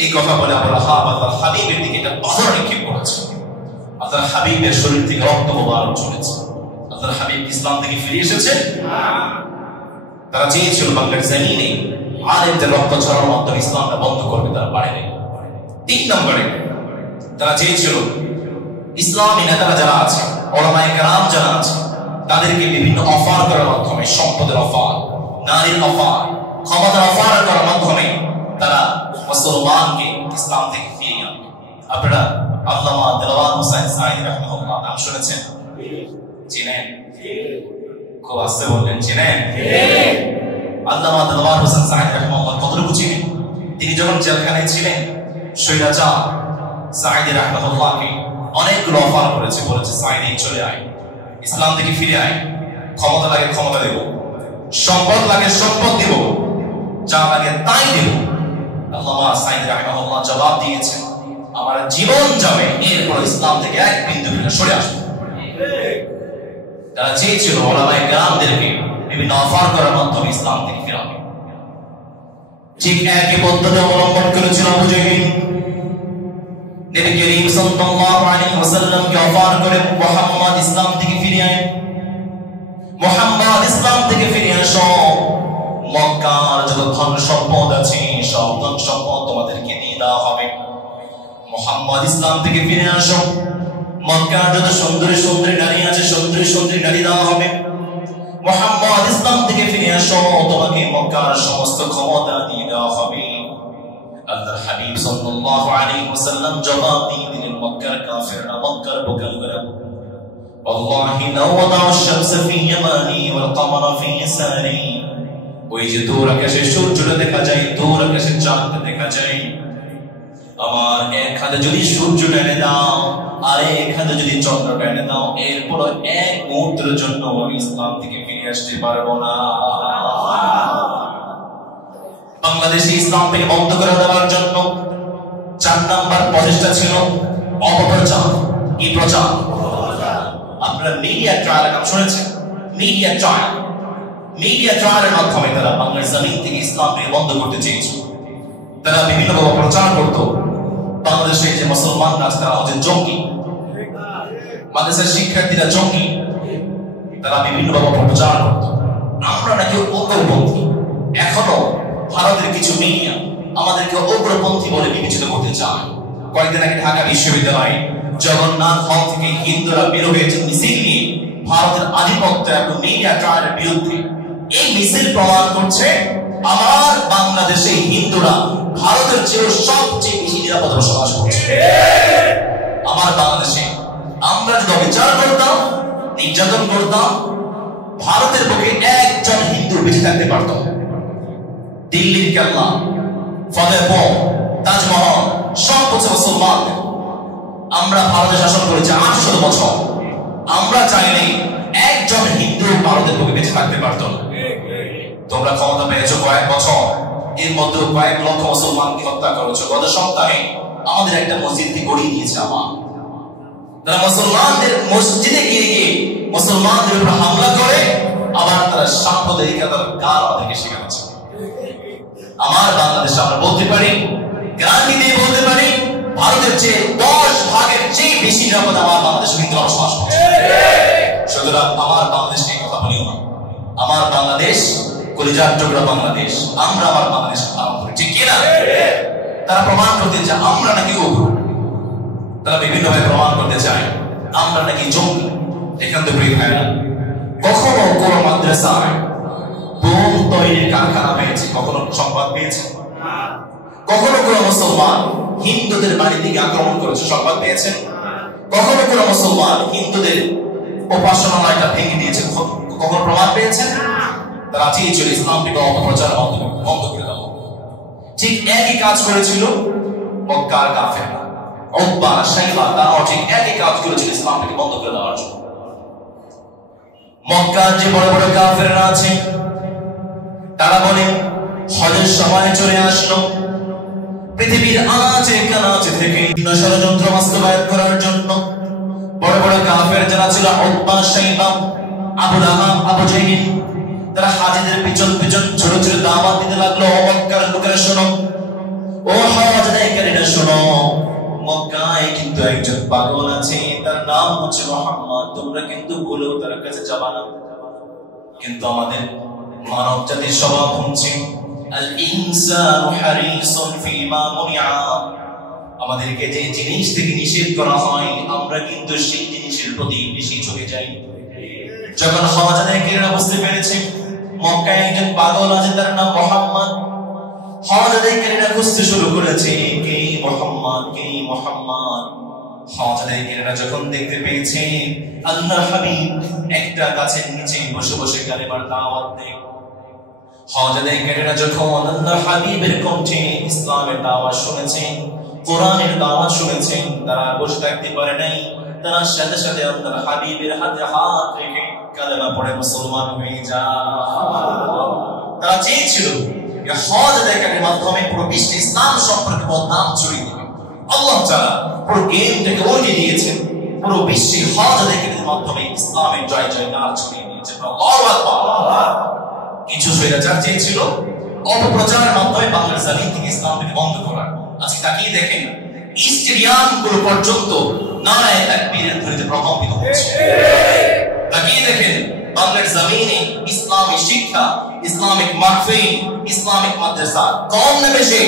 এই কথা বলে আবু লাহাব আল্লাহর হাবিবের দিকে একটা পাথর নিক্ষেপ করেছে। আল্লাহর হাবিবের শরীর থেকে রক্ত মোবারক ঝরেছে। আল্লাহর হাবিব ইসলাম থেকে ফিরে এসেছে। তারা চেয়েছিল বাংলার জমিনে আলেমদের রক্ত ঝরানোর মাধ্যমে ইসলামটা বন্ধ করবে, তারা পারেনি। 3 নম্বরে তারা চেয়েছিল ইসলামী নেতারা যারা আছে, উলামায়ে কেরাম যারা আছে, তাদেরকে বিভিন্ন অফার করার মাধ্যমে, সম্পদের অফার, নারীর অফার, ক্ষমতার অফার করার মাধ্যমে তারা মুসলমানকে ইসলাম থেকে ফিরিয়ে আনবে। আপনারা আল্লামা দেলওয়ার হোসেন সাঈদী রাহিমাহুল্লাহ নাম শুনেছেন? চিনেন? খুব আস্তে বললেন, চিনেন? আল্লামা দেলওয়ার হোসেন সাঈদী রাহিমাহুল্লাহ কতটুকু চিনেন? তিনি যখন জেলখানায় ছিলেন, স্বৈরাচার সাঈদী রাহিমাহুল্লাহকে অনেকগুলো অফার করেছে, বলেছে সাঈদী চলে আয়, ইসলাম থেকে ফিরে আয়, ক্ষমতা লাগে ক্ষমতা দেব, সম্পদ লাগে সম্পদ দেব, যা লাগে তাই দেব। আল্লামা সাঈদী রাহিমাহুল্লাহ জবাব দিয়েছেন, আমার জীবন যাবে, এরপর ইসলাম থেকে এক বিন্দু ফিরে সরে আসবে। তারা চেয়েছিল উলামায়ে কেরামদেরকে বিভিন্ন অফার করার মাধ্যমে ইসলাম থেকে ফিরাবে। ঠিক একই পদ্ধতি অবলম্বন করেছিল আবু জেহেল। নবী করিম সাল্লাল্লাহু আলাইহি ওয়াসাল্লামকে অফার করে, মুহাম্মদ ইসলাম থেকে ফিরে আয়, মুহাম্মদ ইসলাম থেকে ফিরে আসো, মক্কার যত ধন সম্পদ আছে সব ধন সম্পদ তোমাদেরকে দিয়ে দেওয়া হবে। মুহাম্মদ ইসলাম থেকে ফিরে আসো, মক্কার যত সুন্দরী সুন্দরী নারী আছে সুন্দরী সুন্দরী নারী দেওয়া হবে। মুহাম্মদ ইসলাম থেকে ফিরে আসো, তোমাকে মক্কার সমস্ত ক্ষমতা দিয়ে দেওয়া হবে। আল্লাহর হাবিব সাল্লাল্লাহু আলাইহি ওয়াসাল্লাম জবাব দিয়ে দিলেন মক্কার কাফেররা, মক্কার বোকালরা, আল্লাহি লাউ ওয়াদা'a আশ-শামসা ফি ইয়ামানি ওয়াল কামারা ফি ইয়াসারি, ওই যে দূর আকাশে সূর্যটা দেখা যায়, দূর আকাশে চাঁদটা দেখা যায়, আমার এক হাতে যদি সূর্যটা এনে দাও আর এক হাতে যদি চন্দ্রটা এনে দাও, এরপর এক মুহূর্তের জন্য আমি ইসলাম থেকে ফিরে আসতে পারবো না। বাংলাদেশে ইসলাম থেকে বন্ধ করে দেওয়ার জন্য 4 নাম্বার প্রচেষ্টা ছিল অপপ্রচার। কি প্রচার? আপনারা মিডিয়া ট্রায়াল নাম শুনেছেন? মিডিয়া ট্রায়াল, মিডিয়া ট্রায়ালের মাধ্যমে তারা বাংলার জমিন থেকে ইসলামকে বন্ধ করতে চেয়েছিল। তারা বিভিন্নভাবে প্রচার করত বাংলাদেশে যে মুসলমানরা আছে তারা হচ্ছে জঙ্গি, মাদ্রাসার শিক্ষার্থীরা জঙ্গি। তারা বিভিন্নভাবে প্রচার করত আমরা নাকি উগ্রপন্থী। এখনো ভারতের কিছু মিডিয়া আমাদেরকে উগ্রপন্থী বলে বিবেচিত করতে চায়। কয়েকদিন আগে ঢাকা বিশ্ববিদ্যালয়ে জগন্নাথ হল থেকে হিন্দুরা বের হয়েছে মিছিল নিয়ে ভারতের আধিপত্য এবং মিডিয়া ট্রায়ালের বিরুদ্ধে। এই মিছিল প্রমাণ করছে আমার বাংলাদেশে হিন্দুরা ভারতের চেয়ে সবচেয়ে বেশি নিরাপদে বসবাস করছে। আমার বাংলাদেশে আমরা যদি অবিচার করতাম, নির্যাতন করতাম, ভারতের বুকে একজন হিন্দু বেঁচে থাকতে পারত। দিল্লির কেল্লা, ফতেহপুর, তাজমহল সব হচ্ছে মুসলমানদের। আমরা ভারতে শাসন করেছি 800 বছর। আমরা চাইলে একজন হিন্দু ভারতের বুকে বেঁচে থাকতে পারত না। তোমরা ক্ষমতা পেয়েছো কয়েক বছর, এর মধ্যে কয়েক লক্ষ মুসলমানকে হত্যা করেছো। গত সপ্তাহে আমাদের একটা মসজিদকে গড়িয়ে দিয়েছে আমার। তারা মুসলমানদের মসজিদে গিয়ে গিয়ে মুসলমানদের উপর হামলা করে, আবার তারা সাম্প্রদায়িকতার গান আমাদেরকে শেখাচ্ছে। আমার বাংলাদেশে আমরা বলতে পারি, গ্যারান্টি দিয়ে বলতে পারি, ভারতের চেয়ে 10 ভাগের চেয়ে বেশি নিরাপদ আমার বাংলাদেশে হিন্দুরা বসবাস করছে। সুতরাং আমার বাংলাদেশ নিয়ে কথা বলিও না। আমার বাংলাদেশ কলিজার টুকরা বাংলাদেশ, আমরা আমার বাংলাদেশ পালন করি, ঠিক কিনা? তারা প্রমাণ করতে চায় আমরা নাকি উগ্র। তারা বিভিন্নভাবে প্রমাণ করতে চায় আমরা নাকি জঙ্গি। এখান থেকে ভাইরা কখনো কোন মাদ্রাসায় বোম তৈরির কারখানা পেয়েছে। কখনো সংবাদ পেয়েছে? কখনো কোনো মুসলমান হিন্দুদের বাড়ি থেকে আক্রমণ করেছে, সংবাদ পেয়েছেন? কখনো কোনো মুসলমান হিন্দুদের উপাসনালয়টা ভেঙে দিয়েছে, কখনো প্রমাণ পেয়েছেন? তারা চেয়েছিল ইসলামকে অপপ্রচার মাধ্যমে বন্ধ করে দেওয়া। ঠিক একই কাজ করেছিল মক্কার কাফেররা। উতবা, শাইবা তারাও ঠিক একই কাজ করেছিল ইসলামকে বন্ধ করে দেওয়ার জন্য। মক্কার যে বড় বড় কাফেররা আছে তারা বলে হজের সময় চলে আসলো, পৃথিবীর আনাচে কানাচে থেকে ষড়যন্ত্র বাস্তবায়ন করার জন্য বড় বড় কাফের যারা ছিল উতবা, শাইবা, আবু লাহাব, আবু জাহিল, তারা হাজীদের পিছন পিছন ছোট ছোট দাওয়াত দিতে লাগলো। মক্কার লোকেরা শোনো, ও হজ আদায়কারীরা শোনো, মক্কায় কিন্তু একজন পাগল আছে, তার নাম হচ্ছে মুহাম্মদ। তোমরা কিন্তু ভুলেও তার কাছে যাবা না। কিন্তু আমাদের মানব জাতির স্বভাব হচ্ছে আল ইনসানু হারিসুন ফিমা মুনিআ। আমাদেরকে যে জিনিস থেকে নিষেধ করা হয় আমরা কিন্তু সেই জিনিসের প্রতি বেশি ঝুঁকে যাই। যখন হজ আদায়কারীরা বুঝতে পেরেছে মক্কায় একজন পাগল আছে, তার নাম মুহাম্মদ, হজ আদায়কারীরা খুঁজতে শুরু করেছে কে মুহাম্মদ, কে মুহাম্মদ। হজ আদায়কারীরা যখন দেখতে পেয়েছে আল্লাহর হাবিব একটা গাছের নিচে বসে বসে কালেমার দাওয়াত দেয়, হজ আদায়কারীরা যখন আল্লাহর হাবিবের কণ্ঠে ইসলামের দাওয়াত শুনেছেন, কোরআনের দাওয়াত শুনেছেন, তারা বসে থাকতে পারে নাই। তারা সাথে সাথে আল্লাহর হাবিবের হাতে হাত রেখে কালেমা পড়ে মুসলমান হয়ে যায়। তারা চেয়েছিল যে হজ আদায়কারীর মাধ্যমে পুরো বিশ্বে ইসলাম সম্পর্কে বদনাম ছড়িয়ে দেবে। আল্লাহ তাআলা পুরো গেমটাকে উল্টে দিয়েছেন, পুরো বিশ্বে হজ আদায়কারীর মাধ্যমে ইসলামের জয় জয়কার ছড়িয়ে দিয়েছেন। আল্লাহু আকবার। কিছু স্বৈরাচার চেয়েছিল অপপ্রচারের মাধ্যমে বাংলার জমিন থেকে ইসলামকে বন্ধ করার। আজকে তাকিয়ে দেখেন স্টেডিয়াম গুলো পর্যন্ত নারায়ে তাকবীরের ধ্বনিতে প্রকম্পিত হচ্ছে। তাকিয়ে দেখেন বাংলার জমিনে ইসলামী শিক্ষা, ইসলামিক মাহফিল, ইসলামিক মাদ্রাসা কম না বেশি?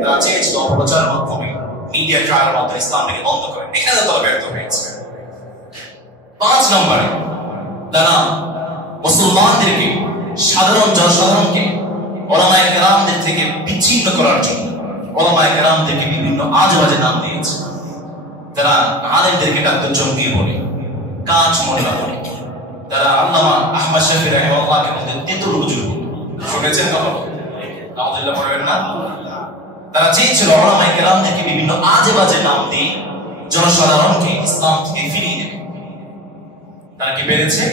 তারা চেয়েছিল অপপ্রচারের মাধ্যমে, মিডিয়া ট্রায়ালের মাধ্যমে ইসলামকে বন্ধ করে। এখানে তারা ব্যর্থ হয়েছে। 5 নম্বরে তারা মুসলমানদেরকে, সাধারণ জনসাধারণকে উলামায়ে কেরামদের থেকে বিচ্ছিন্ন করার জন্য উলামায়ে কেরামদেরকে বিভিন্ন আজেবাজে নাম দিয়েছে। তারা আলেমদেরকে ডাকতো জঙ্গি বলে, কাঁচ মোল্লা বলে। তারা আল্লামা আহমদ শফি রাহিমাহুল্লাহকে বলতে তেতুল হুজুর বলে। শুনেছেন কখনো? আলহামদুলিল্লাহ পড়বেন না? তারা চেয়েছিল উলামায়ে কেরামদেরকে বিভিন্ন আজেবাজে নাম দিয়ে জনসাধারণকে ইসলাম থেকে ফিরিয়ে দেবে। তারা কি পেরেছে?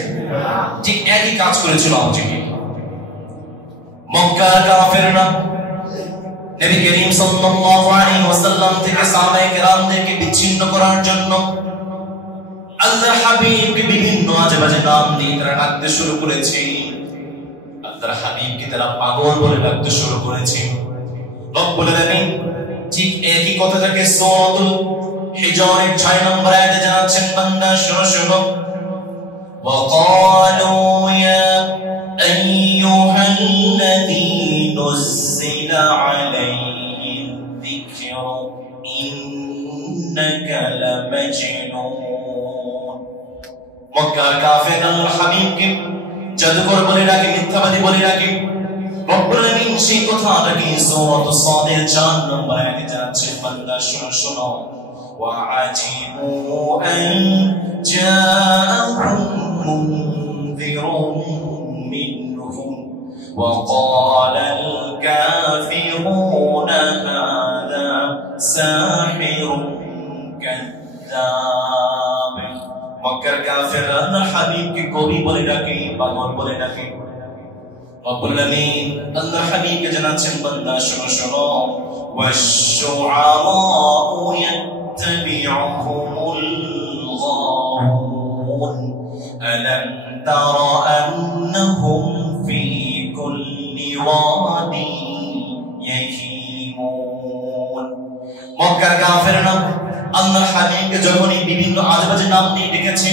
ঠিক একই কাজ করেছিল আবু জাহিল। মক্কার কাফেররা নবী করিম সাল্লাল্লাহু আলাইহি ওয়াসাল্লাম থেকে সাহাবায়ে কেরামদেরকে বিচ্ছিন্ন করার জন্য আল্লাহর হাবিবকে বিভিন্ন আজেবাজে নাম দিয়ে তারা ডাকতে শুরু করেছে। আল্লাহর হাবিবকে তারা পাগল বলে ডাকতে শুরু করেছে। রব্বুল আলামিন ঠিক একই কথাটাকে সূরাতুল হিজরের 6 নম্বর আয়াতে জানাচ্ছেন, বান্দা শোনো শোনো, وقالوا يا أيها الذي نزل عليه الذكر إنك لمجنون। মক্কার কাফেররা আল্লাহর হাবিবকে জাদুকর বলে ডাকে, মিথ্যাবাদী বলে ডাকে। রব্বুল আলামিন সেই কথাটাকে সূরাতুস সাদের 4 নম্বর আয়াতে জানাচ্ছেন, বান্দা শোনো শোনো, وعجبوا أن جاءهم منذر منهم وقال الكافرون هذا ساحر كذاب। মক্কার কাফেররা আল্লাহর হাবিবকে কবি বলে ডাকে, পাগল বলে ডাকে। রব্বুল আলামিন আল্লাহর হাবিবকে জানাচ্ছেন, বান্দা শোনো শোনো, والشعراء يتبعهم الغاوون ألم تر أنهم في كل واد يهيمون। মক্কার কাফেররা আল্লাহর হাবিবকে যখনই বিভিন্ন আজেবাজে নাম দিয়ে ডেকেছে,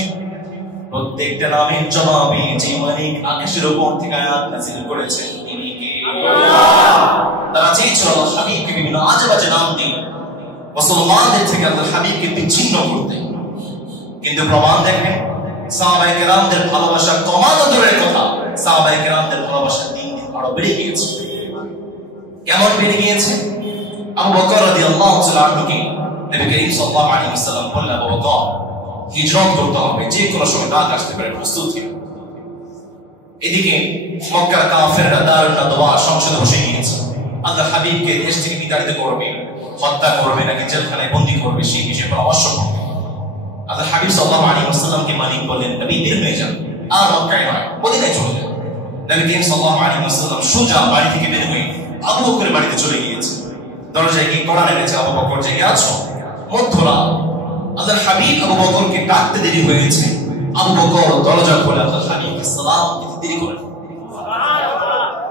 প্রত্যেকটা নামের জবাবে যে মালিক আকাশের উপর থেকে আয়াত নাযিল করেছেন তিনি কে? আল্লাহ। তারা চেয়েছিল আল্লাহর হাবিবকে বিভিন্ন আজেবাজে নাম দিয়ে মুসলমানদের থেকে আল্লাহর হাবিবকে বিচ্ছিন্ন করতে। কিন্তু প্রমাণ দেখেন, সাহাবায়ে কেরামদের ভালোবাসা কমানো দূরের কথা, সাহাবায়ে কেরামদের ভালোবাসা দিন দিন আরো বেড়ে গিয়েছে। কেমন বেড়ে গিয়েছে? আবু বকর রাদিয়াল্লাহু তাআলা আনহুকে নবী করিম সাল্লাল্লাহু আলাইহি ওয়াসাল্লাম বললেন, আবু বকর হিজরত করতে হবে, যে কোনো সময় ডাক আসতে পারে, প্রস্তুত থাকো। এদিকে মক্কার কাফেররা দারুন নাদওয়া সংসদে বসে গিয়েছে। আল্লাহর হাবিবকে দেশ থেকে বিতাড়িত করবে, হত্যা করবে, নাকি জেলখানায় বন্দী করবে, সেই বিষয়ে পরামর্শ করবে। আল্লাহর হাবিব সাল্লাল্লাহু আলাইহি ওয়াসাল্লামকে মালিক বললেন, নবী বের হয়ে যান, আর মক্কায় নয়, মদিনায় চলে যান। নবী করিম সাল্লাল্লাহু আলাইহি ওয়াসাল্লাম সোজা বাড়ি থেকে বের হয়ে আবু বকরের বাড়িতে চলে গিয়েছে। দরজায় গিয়ে কড়া নেমেছে, আবু বকর জেগে আছো? মধ্যরাত। আল্লাহর হাবিব আবু বকরকে ডাকতে দেরি হয়েছে। আবু বকর দরজা খুলে আল্লাহর হাবিবকে সালাম দিতে দেরি করেন।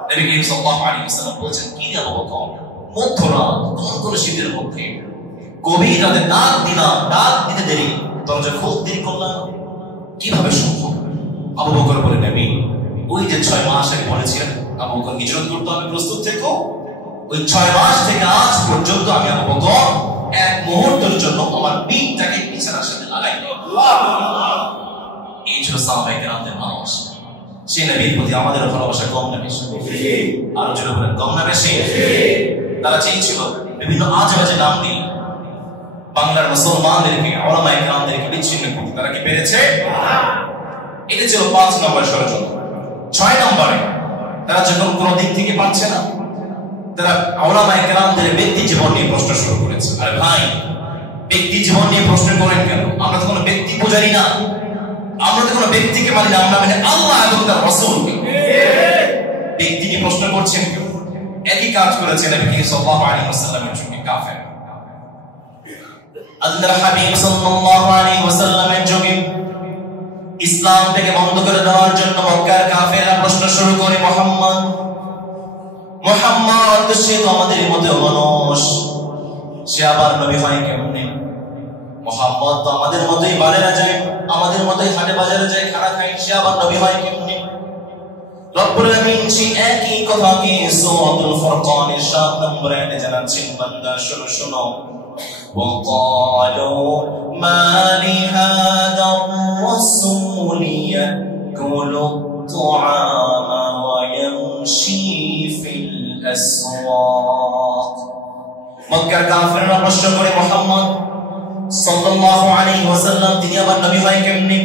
নবী করিম সাল্লাল্লাহু আলাইহি ওয়াসাল্লাম বলেছেন, কি রে আবু বকর, মধ্যরাত, কোন শীতের মধ্যে গভীর রাতে ডাক দিলাম, ডাক দিতে দেরি, দরজা খুলতে দেরি করলাম, কিভাবে সম্ভব? আবু বকর বলে, নবী ওই যে 6 মাস আগে বলেছিলেন আবু বকর হিজরত করতে হবে, প্রস্তুত থেকো, ওই 6 মাস থেকে আজ পর্যন্ত আমি আবু বকর এক মুহূর্তের জন্য আমার পিঠটাকে বিছানার সাথে লাগাই নি। এই ছিল সাহাবায়ে কেরামদের ভালোবাসা। সেই নবীর প্রতি আমাদের ভালোবাসা কম না বেশি? আরো জোরে বলেন, কম না বেশি? তারা চেয়েছিল বিভিন্ন আজে বাজে নাম দিয়ে বাংলার মুসলমানদেরকে, উলামায়ে কেরামদেরকে বিচ্ছিন্ন করতে। তারা কি পেরেছে? এটা ছিল 5 নম্বর ষড়যন্ত্র। 6 নম্বরে তারা যখন কোন দিক থেকে পাচ্ছে না, তারা উলামায়ে কেরামদের ব্যক্তি জীবন নিয়ে প্রশ্ন শুরু করেছে। আরে ভাই, ব্যক্তি জীবন নিয়ে প্রশ্ন করেন কেন? আমরা তো কোনো ব্যক্তি পূজারি না, আমরা তো কোনো ব্যক্তিকে মানি না, আমরা মানে আল্লাহ এবং তার রাসূলকে। ব্যক্তি নিয়ে প্রশ্ন করছেন কেন? একই কাজ করেছে নবী করিম সাল্লাল্লাহু আলাইহি ওয়াসাল্লামের যুগে কাফের। আল্লাহর হাবিব সাল্লাল্লাহু আলাইহি ওয়াসাল্লামের যুগে ইসলাম থেকে বন্ধ করে দেওয়ার জন্য মক্কার কাফেররা প্রশ্ন শুরু করে, মুহাম্মদ সে তো আমাদের মতো মানুষ, সে আবার নবী হয় কেমনে? মুহাম্মদ তো আমাদের মতোই বাজারে যায়, আমাদের মতোই হাটে বাজারে যায়, খানা খায়, সে আবার নবী হয় কেমনে? রব্বুল আমিন সেই একই কথাকে সূরাতুল ফুরকানের 7 নম্বর আয়াতে জানাচ্ছেন, বান্দা শোনো শোনো। وقالوا ما لهذا الرسول يأكل الطعام ويمشي في الأسواق। মক্কার কাফেররা প্রশ্ন করে, মুহাম্মদ সাল্লাল্লাহু আলাইহি ওয়াসাল্লাম তিনি আবার নবী হয় কেমনে?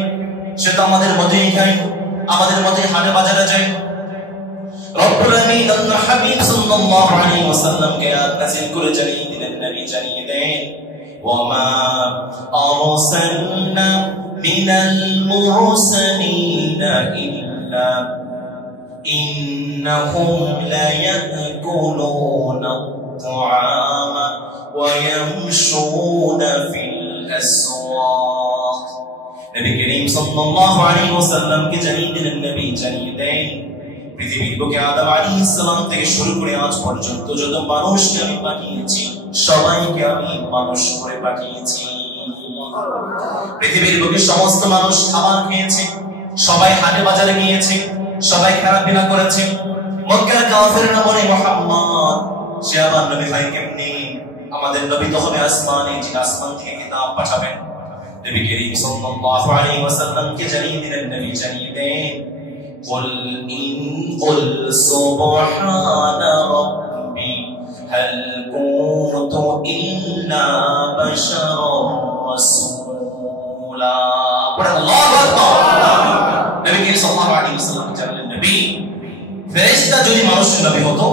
সে তো আমাদের মতোই খায়, আমাদের মতোই হাটে বাজারে যায়। রব্বুল আমিন আল্লাহর হাবিব সাল্লাল্লাহু আলাইহি ওয়াসাল্লামকে আয়াত নাযিল করে জানিয়ে দিলেন, নবী জানিয়ে দেন, ওয়ামা আরসালনা মিনাল মুরসালিনা ইল্লা ইন্নাহুম লা ইয়াকুলুনা আত-তাআমা ওয়া ইয়ামশুনা ফিল আসওয়াক। নবী করিম সাল্লাল্লাহু আলাইহি ওয়াসাল্লামকে জানিয়ে দিলেন, নবী জানিয়ে দেন, পৃথিবীর বুকে আদম আলাইহিস সালাম থেকে শুরু করে আজ পর্যন্ত যত মানুষকে আমি পাঠিয়েছি, সবাইকে আমি মানুষ করে পাঠিয়েছি। পৃথিবীর বুকে সমস্ত মানুষ খাবার খেয়েছে, সবাই হাটে বাজারে গিয়েছে, সবাই খানাপিনা করেছে। মক্কার কাফেররা বলে, মুহাম্মদ সে আবার নবী হয় কেমনে? আমাদের নবী তো হবে আসমানে, যিনি আসমান থেকে কিতাব পাঠাবেন। নবী করিম সাল্লাল্লাহু আলাইহি ওয়াসাল্লামকে জানিয়ে দিলেন, নবী জানিয়ে দেন, قل سبحان ربي هل كنت إلا بشرا رسولا। الله أكبر। নবী করিম সাল্লাল্লাহু আলাইহি ওয়াসাল্লাম জানলেন, নবী ফেরেশতা যদি মানুষের নবী হতো,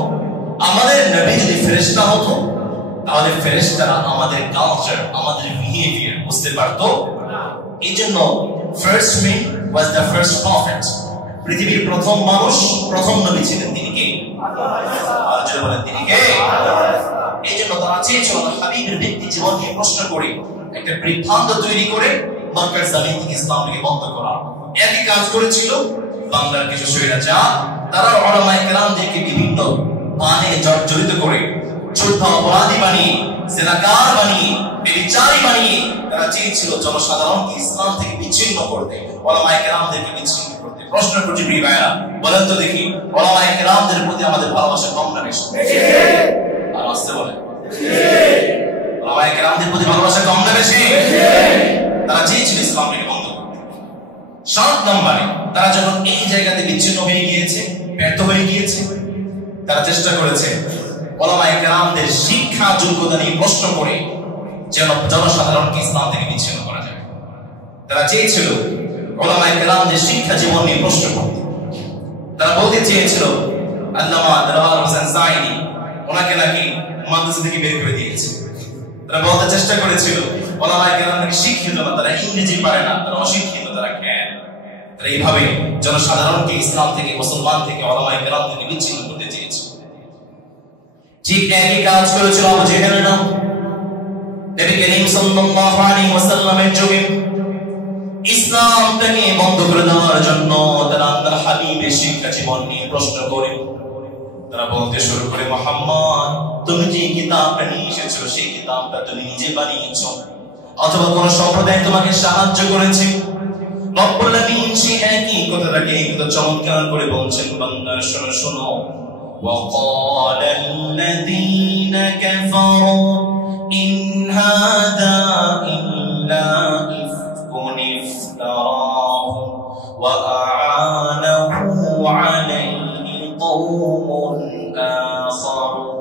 আমাদের নবী যদি ফেরেশতা হতো, তাহলে ফেরেশতারা আমাদের কালচার, আমাদের বিহেভিয়ার বুঝতে পারতো। এইজন্য first man was the first prophet. পৃথিবীর প্রথম মানুষ, প্রথম নবী ছিলেন, তিনি কে? আল্লাহ বলেন, তিনি কে? এই জন্য তারা চেয়েছিল হাবিবের ব্যক্তি জীবন নিয়ে প্রশ্ন করে একটা বিভ্রান্ত তৈরি করে মক্কার জমিন থেকে ইসলামকে বন্ধ করা। একই কাজ করেছিল বাংলার কিছু স্বৈরাচার। তারা উলামায়ে কেরামদেরকে বিভিন্ন পানে জড়িত করে যুদ্ধ অপরাধী বানিয়ে, জেনাকার বানিয়ে, ব্যভিচারী বানিয়ে তারা চেয়েছিল জনসাধারণকে ইসলাম থেকে বিচ্ছিন্ন করতে, উলামায়ে কেরামদেরকে বিচ্ছিন্ন করতে। প্রশ্ন করছি প্রিয় ভাইরা, বলেন তো দেখি, উলামায়ে কেরামদের প্রতি আমাদের ভালোবাসা কম না বেশি? আর আসতে বলেন, উলামায়ে কেরামদের প্রতি ভালোবাসা কম না বেশি? তারা চেয়েছিল ইসলামকে বন্ধ করতে। 7 নম্বরে তারা যখন এই জায়গাতে বিচ্ছিন্ন হয়ে গিয়েছে, ব্যর্থ হয়ে গিয়েছে, তারা চেষ্টা করেছে উলামায়ে কেরামদের শিক্ষা যোগ্যতা নিয়ে প্রশ্ন করে যেন জনসাধারণকে ইসলাম থেকে বিচ্ছিন্ন করা যায়। তারা চেয়েছিল উলামায়ে কেরামদের শিক্ষা জীবন নিয়ে প্রশ্ন করতে। তারা বলতে চেয়েছিল আল্লামা দেলোয়ার হোসেন সাঈদী ওনাকে নাকি মাদ্রাসা থেকে বের করে দিয়েছে। তারা বলতে চেষ্টা করেছিল উলামায়ে কেরাম নাকি শিক্ষিত না, তারা ইংরেজি পারে না, তারা অশিক্ষিত, তারা জ্ঞান। তারা এইভাবে জনসাধারণকে ইসলাম থেকে, মুসলমান থেকে, উলামায়ে কেরাম থেকে বিচ্ছিন্ন করতে চেয়েছে। ঠিক একই কাজ করেছিল আবু জেহেলরা। নবী করিম সাল্লাল্লাহু আলাইহি ওয়াসাল্লামের যুগে ইসলামটাকে বন্ধ করে দেওয়ার জন্য তারা আল্লাহর হাবিবের শিক্ষা জীবন নিয়ে প্রশ্ন করে তারা বলতে শুরু করে, মুহাম্মদ তুমি যে কিতাবটা নিয়ে এসেছো সেই কিতাবটা তুমি নিজে বানিয়েছো অথবা কোন সম্প্রদায় তোমাকে সাহায্য করেছে? রব্বুল আমিন সেই একই কথাটাকে একটু চমৎকার করে বলছেন, বান্দা শোনো শোনো। وقال الذين كفروا إن هذا إلا إفك افتراه وأعانه عليه قوم آخرون।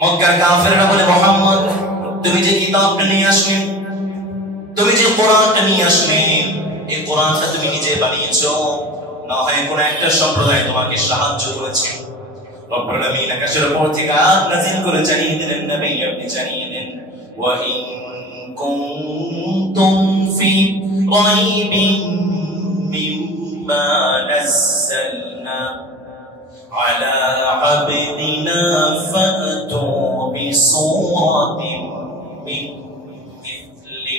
মক্কার কাফেররা বলে, মুহাম্মদ তুমি যে কিতাবটা নিয়ে আসলে, তুমি যে কোরআনটা নিয়ে আসলে, এই কোরআনটা তুমি নিজে বানিয়েছো না হয় কোন একটা সম্প্রদায় তোমাকে সাহায্য করেছে? রব্বুল আমিন আকাশের উপর থেকে আয়াত নাযিল করে জানিয়ে দিলেন, নবী আপনি জানিয়ে দেন, ওয়া ইন কুনতুম ফি রাইবিন মিম্মা নাযালনা আলা আবদিনা ফাতু বিসূরাতিন মিন মিথলি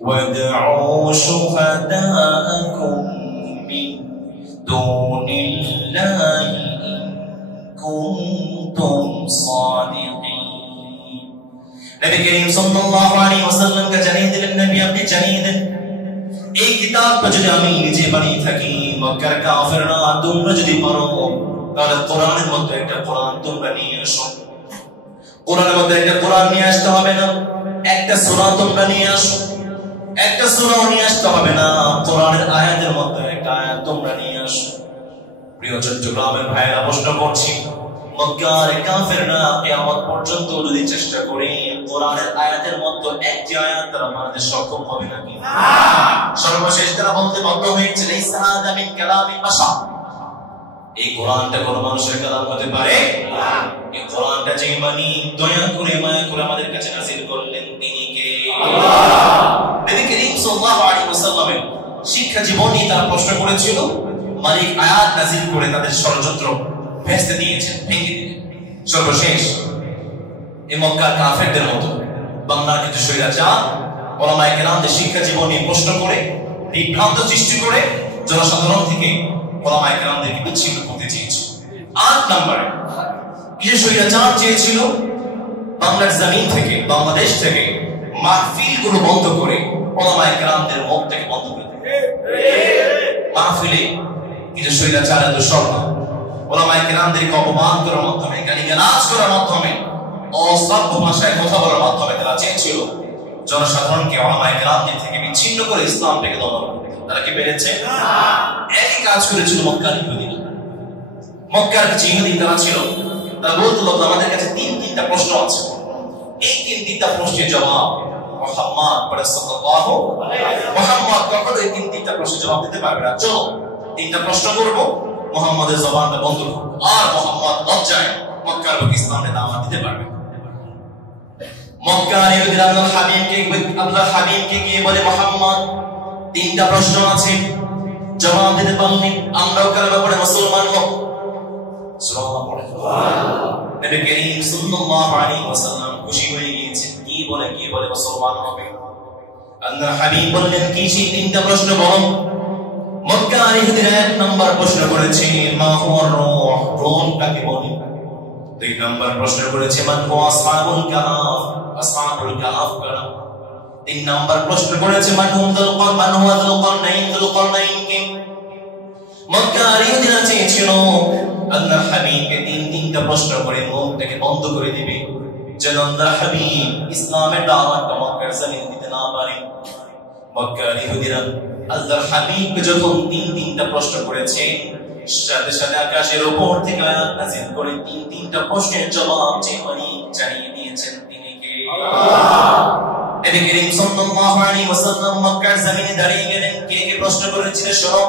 ওয়াদউ শুহাদাআকুম মিন দুনিল্লাহি ইন কুনতুম সাদিকিন। নবী করিম সাল্লাল্লাহু আলাইহি ওয়াসাল্লামকে জানিয়ে দিলেন, নবী আপনি জানিয়ে দেন, এই কিতাবটা যদি আমি নিজে বানিয়ে থাকি, মক্কার কাফেররা তোমরা যদি পারো তাহলে কোরআনের মধ্যে একটা কোরআন তোমরা নিয়ে আসো। কোরআনের মধ্যে একটা কোরআন নিয়ে আসতে হবে না, একটা সূরা তোমরা নিয়ে আসো। একটা সূরাও নিয়ে আসতে হবে না, কোরআনের আয়াতের মধ্যে একটা আয়াত তোমরা নিয়ে আসো। প্রিয় চট্টগ্রামের ভাইয়েরা, প্রশ্ন করছি, মক্কার কাফেররা কিয়ামত পর্যন্ত যদি চেষ্টা করে কোরআনের আয়াতের মধ্যে একটি আয়াত তারা মানতে সক্ষম হবে নাকি? সর্বশেষ তারা বলতে বাধ্য হয়েছে, লাইসা হাযা মিন কালামিল বাশার, এই কোরআনটা কোন মানুষের কালাম হতে পারে না। এই কোরআনটা যে মানি দয়া করে মায়া করে আমাদের কাছে নাযিল করলেন তিনি কে? আল্লাহ। নবী করিম সাল্লাল্লাহু আলাইহি ওয়াসাল্লামের শিক্ষা জীবনী তারা প্রশ্ন করেছিল, মালিক আয়াত নাযিল করে তাদের ষড়যন্ত্র ভেস্তে দিয়েছেন, ভেঙে দিলেন। সর্বশেষ এই মক্কার কাফেরদের মতো বাংলার কিছু স্বৈরাচার উলামায়ে কেরামদের শিক্ষা জীবনী প্রশ্ন করে বিভ্রান্ত সৃষ্টি করে জনসাধারণ থেকে উলামায়ে কেরামদেরকে বিচ্ছিন্ন করতে চেয়েছে। ৮ নম্বরে কিছু স্বৈরাচার চেয়েছিল বাংলার জমিন থেকে, বাংলাদেশ থেকে মাহফিলগুলো বন্ধ করে উলামায়ে কেরামদের মুখ থেকে বন্ধ করে দিতে। মাহফিলে কিছু স্বৈরাচার এত সরল উলামায়ে কেরামদেরকে অপমান করার মাধ্যমে, গালিগালাজ করার মাধ্যমে, অশ্রাব্য ভাষায় কথা বলার মাধ্যমে তারা চেয়েছিল জনসাধারণকে উলামায়ে কেরামদের থেকে বিচ্ছিন্ন করে ইসলাম থেকে দমন করতে। তারা কি পেরেছে? একই কাজ করেছিল মক্কার ইহুদিরা। মক্কার কিছু ইহুদি তারা ছিল, তারা বলতো আমাদের কাছে তিনটা প্রশ্ন আছে, এই তিনটা প্রশ্নের জবাব মুহাম্মদ সাল্লাল্লাহু আলাইহি ওয়াসাল্লাম, মুহাম্মদ কখনো এই তিনটা প্রশ্নের জবাব দিতে পারবে না। চলো 3টা প্রশ্ন করব, মুহাম্মাদের জবানটা বন্ধ করব, আর মুহাম্মদ লজ্জায় মক্কার লোক ইসলামের দাওয়াত দিতে পারবে। মক্কার ইহুদিরা আল্লাহর হাবিবকে গিয়ে বলে, মুহাম্মদ 3টা প্রশ্ন আছে, জবাব দিতে পারলে আমরাও কালেমা পড়ে মুসলমান হব। সুবহানাল্লাহ পড়ে। নবী করিম সাল্লাল্লাহু আলাইহি ওয়াসাল্লাম খুশি হয়ে গিয়েছেন, কি বলে মুসলমান হবে। আল্লাহর হাবিব বললেন, কি সেই 3টা প্রশ্ন বলো। মক্কার ইহুদিরা 1 নম্বর প্রশ্ন করেছে, মা হুয়া রূহ, রূহটাকে বলে। 2 নম্বর প্রশ্ন করেছে, মান হুয়া আসহাবুল কাহাফ, আসহাবুল কাহাফ কারা। 3 নম্বর প্রশ্ন করেছে, মান হুয়া যুল কারনাইন কে। মক্কার ইহুদিরা চেয়েছিল আল্লাহর হাবিবকে 3টা প্রশ্ন করে মুখটাকে বন্ধ করে দিবে, যেন আল্লাহর হাবিব ইসলামের দাওয়াতটা মক্কার জমিনে দিতে না পারে। মক্কার ইহুদিরা আল্লাহর হাবিব যখন তিনটা প্রশ্ন করেছে, সাথে সাথে আকাশের উপর থেকে আয়াত নাযিল করে তিনটা প্রশ্নের জবাব জানিয়ে দিয়েছেন তিনি কে? আল্লাহ। নবী করিম সাল্লাল্লাহু আলাইহি ওয়াসাল্লাম মক্কার জমিনে দাঁড়িয়ে গেলেন। কে প্রশ্ন করেছিল? শোনো,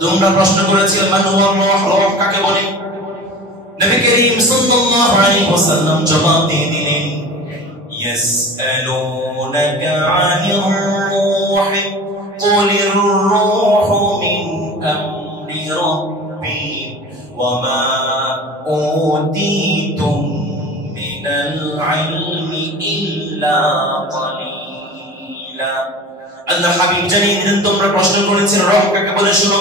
তোমরা প্রশ্ন করেছিলে মান হুয়া রূহ কাকে বলে? নবী করিম সাল্লাল্লাহু আলাইহি ওয়াসাল্লাম জবাব দিয়ে দিলেন, ইয়াসআলুনাকা আনির রূহ কুলির রূহু মিন আমরি রাব্বি ওয়া মা উতীতুম মিনাল ইলমি ইল্লা কালিলা। আল্লাহ হাবিব জানিয়ে দিলেন, তোমরা প্রশ্ন করেছিলে রূহ কাকে বলে। শুনো,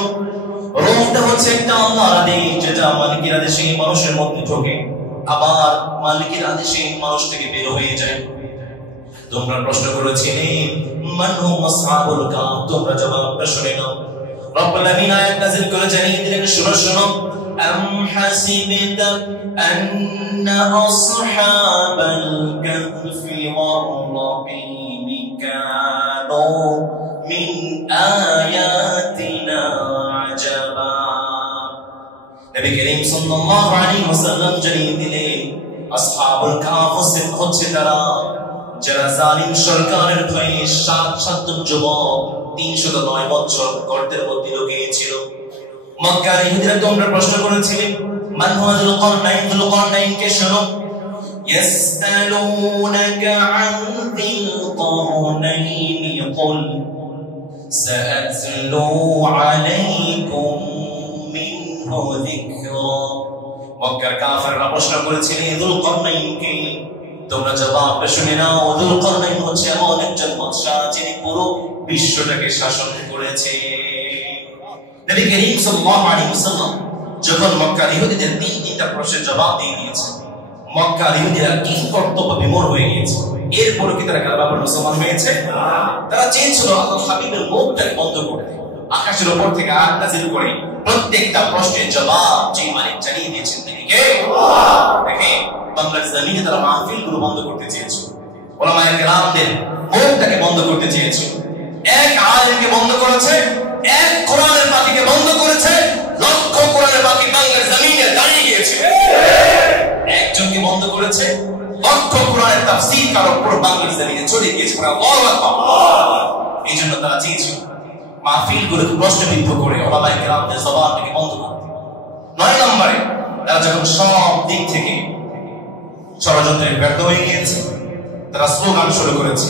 রূহটা হচ্ছে একটা আল্লাহর আদেশ, যেটা মালিকের আদেশে মানুষের মধ্যে ঢোকে, আবার মালিকের আদেশে মানুষ থেকে বের হয়ে যায়। তোমরা প্রশ্ন করেছিলে মান হুম আসহাবুল কাহফ, তোমরা জবাবটা শুনে নাও। রব্বুল আমিন আয়াত নাযিল করে জানিয়ে দিলেন, শুনো আম হাসিবতা আন্না আসহাবাল কাহফি ওয়ার রাকিম কানু মিন আয়াতিনা আজাবা। নবী করিম সাল্লাল্লাহু আলাইহি ওয়াসাল্লাম জানিয়ে দিলেন, আসহাবুল কাহফ হচ্ছে তারা যারা জালিম সরকারের ভয়ে 7 যুবক 309 বছর গর্তের মধ্যে লুকিয়েছিল। মক্কার ইহুদিরা তোমরা প্রশ্ন করেছিলে মান হুয়া যুল কারনাইন কে? শোনো, ইয়াসআলুনাকা আন যিল কারনাইন কুল সাআতলু আলাইকুম মিনহু যিকরা। মক্কার কাফেররা প্রশ্ন করেছিল যুল কারনাইন কে? তোমরা জবাবটা শুনে নাও। যুল কারনাইন হচ্ছে এমন একজন বাদশা যিনি পুরো বিশ্বটাকে শাসন করেছে। নবী করিম সাল্লাল্লাহু আলাইহি ওয়াসাল্লাম যখন মক্কার ইহুদিদের তিনটা প্রশ্নের জবাব দিয়ে দিয়েছে, মক্কার ইহুদিরা কি কর্তব্য বিমূঢ় হয়ে গিয়েছে। এরপর কি তারা কালেমা পড়ে মুসলমান হয়েছে? তারা চেয়েছিল আল্লাহর হাবিবের মুখটাকে বন্ধ করে দিতে। আকাশের উপর থেকে আয়াত নাযিল করে প্রত্যেকটা প্রশ্নের জবাব যে মালিক জানিয়ে দিয়েছেন তিনি কে? আল্লাহ। দেখেন, বাংলার জমিনে তারা মাহফিলগুলো বন্ধ করতে চেয়েছিল, উলামায়ে কেরামদের মুখটাকে বন্ধ করতে চেয়েছিল। এক আলেমকে বন্ধ করেছে, এক কোরআনের পাখিকে বন্ধ করেছে, লক্ষ কোরআনের পাখি বাংলার জমিনে দাঁড়িয়ে গিয়েছে। একজনকে বন্ধ করেছে, লক্ষ কোরআনের তাফসীর কারো পুরো বাংলার জমিনে ছড়িয়ে গিয়েছে। আল্লাহু আকবার। এই জন্য তারা চেয়েছিল মাহফিলগুলোকে প্রশ্নবিদ্ধ করে উলামায়ে কেরামদের জবানটাকে বন্ধ করতে। 9 নম্বরে তারা যখন সব দিক থেকে ষড়যন্ত্রে ব্যর্থ হয়ে গিয়েছে, তারা স্লোগান শুরু করেছে,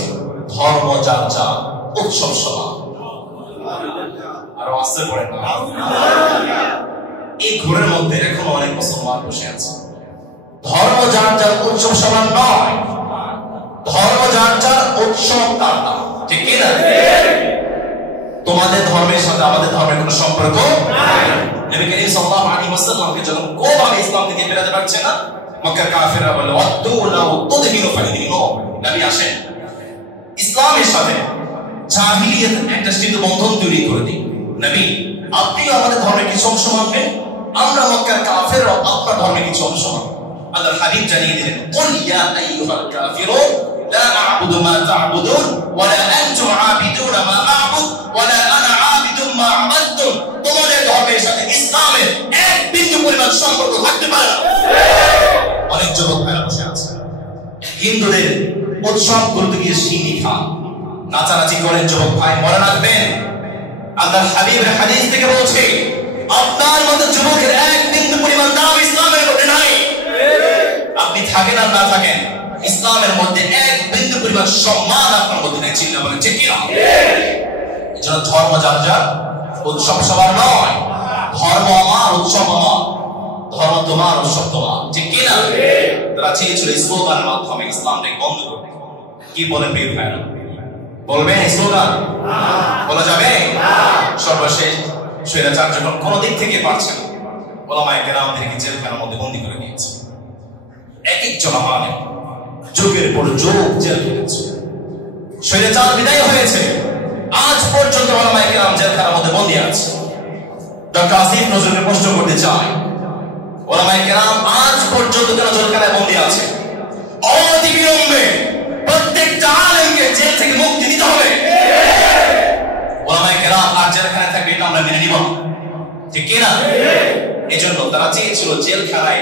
ধর্ম যার যার, উৎসব সভা। আরো আসতে পড়ে না। এই ঘোরের মধ্যে এখন অনেক মুসলমান বসে আছে। ধর্ম যার যার, উৎসব সভা নয়। ধর্ম যার যার, উৎসব তার না। ঠিক কি না? তোমাদের ধর্মের সাথে আমাদের ধর্মের কোনো সম্পর্ক নাই। নবী করিম সাল্লাল্লাহু আলাইহি ওয়াসাল্লামকে যখন কোনভাবে ইসলাম থেকে বেরাতে পারছে না, মক্কার কাফেররা বলে ওয়াদু লাউ তুদহিনু ফাইদিনু। নবী আসেন, ইসলামের সাথে জাহিলিয়াত একটা স্মৃতি বন্ধন তৈরি করে দিই। নবী, আপনিও আমাদের ধর্মের কিছু অংশ মানবেন, আমরা মক্কার কাফেররা আপনার ধর্মের কিছু অংশ মানব। আল্লাহর হাবিব জানিয়ে দিলেন, কুল ইয়া আইয়ুহাল কাফিরুন লা আ'বুদু মা তা'বুদুন ওয়া লা আনতুম আ'বিদুনা মা আ'বুদ ওয়া লা আনা আ'বিদুম মা আ'বাদতুম। তোমাদের ধর্মের সাথে ইসলামের এক বিন্দু পরিমাণ সম্পর্ক থাকতে পারে না। অনেক যুবক ভাইরা বসে আছে, হিন্দুদের উৎসবগুলোতে গিয়ে সিনি খান, নাচানাচি করেন। যুবক ভাই, মনে রাখবেন, আল্লাহর হাবিবের হাদিস থেকে বলছে, আপনার মতো যুবকের এক বিন্দু পরিমাণ দাম ইসলামের মধ্যে নাই। আপনি থাকেন আর না থাকেন, ইসলামের মধ্যে এক বিন্দু পরিমাণ সম্মান আপনার মধ্যে নেই। চিন্তা করেন, ঠিক কিনা? এজন্য ধর্ম যার যার, উৎসব সবার নয়। ধর্ম আমার, উৎসব আমার। ধর্ম তোমার, উৎসব তোমার। ঠিক কিনা? তারা চেয়েছিল স্লোগানের মাধ্যমে ইসলামটাকে বন্ধ করতে। কি বলেন প্রিয় ভাইরা? বলবেন স্লোগান? বলা যাবে? সর্বশেষ স্বৈরাচার যখন কোনো দিক থেকে পারছে না, উলামায়ে কেরামদেরকে জেলখানার মধ্যে বন্দী করে দিয়েছে। এক একজন আলেম যুগের পর যুগ জেল খেটেছে। স্বৈরাচার বিদায় হয়েছে, আজ পর্যন্ত উলামায়ে কেরাম জেলখানার মধ্যে বন্দী আছে। ডক্টর আসিফ নজরুলকে প্রশ্ন করতে চাই, উলামায়ে কেরাম আজ পর্যন্ত কেন জেলখানায় বন্দী আছে? অতি বিলম্বে প্রত্যেকটা আলেমকে জেল থেকে মুক্তি দিতে হবে। উলামায়ে কেরাম আমরা মেনে নিব ঠিক কি না এজন্য তারা চেয়েছিল জেলখানায়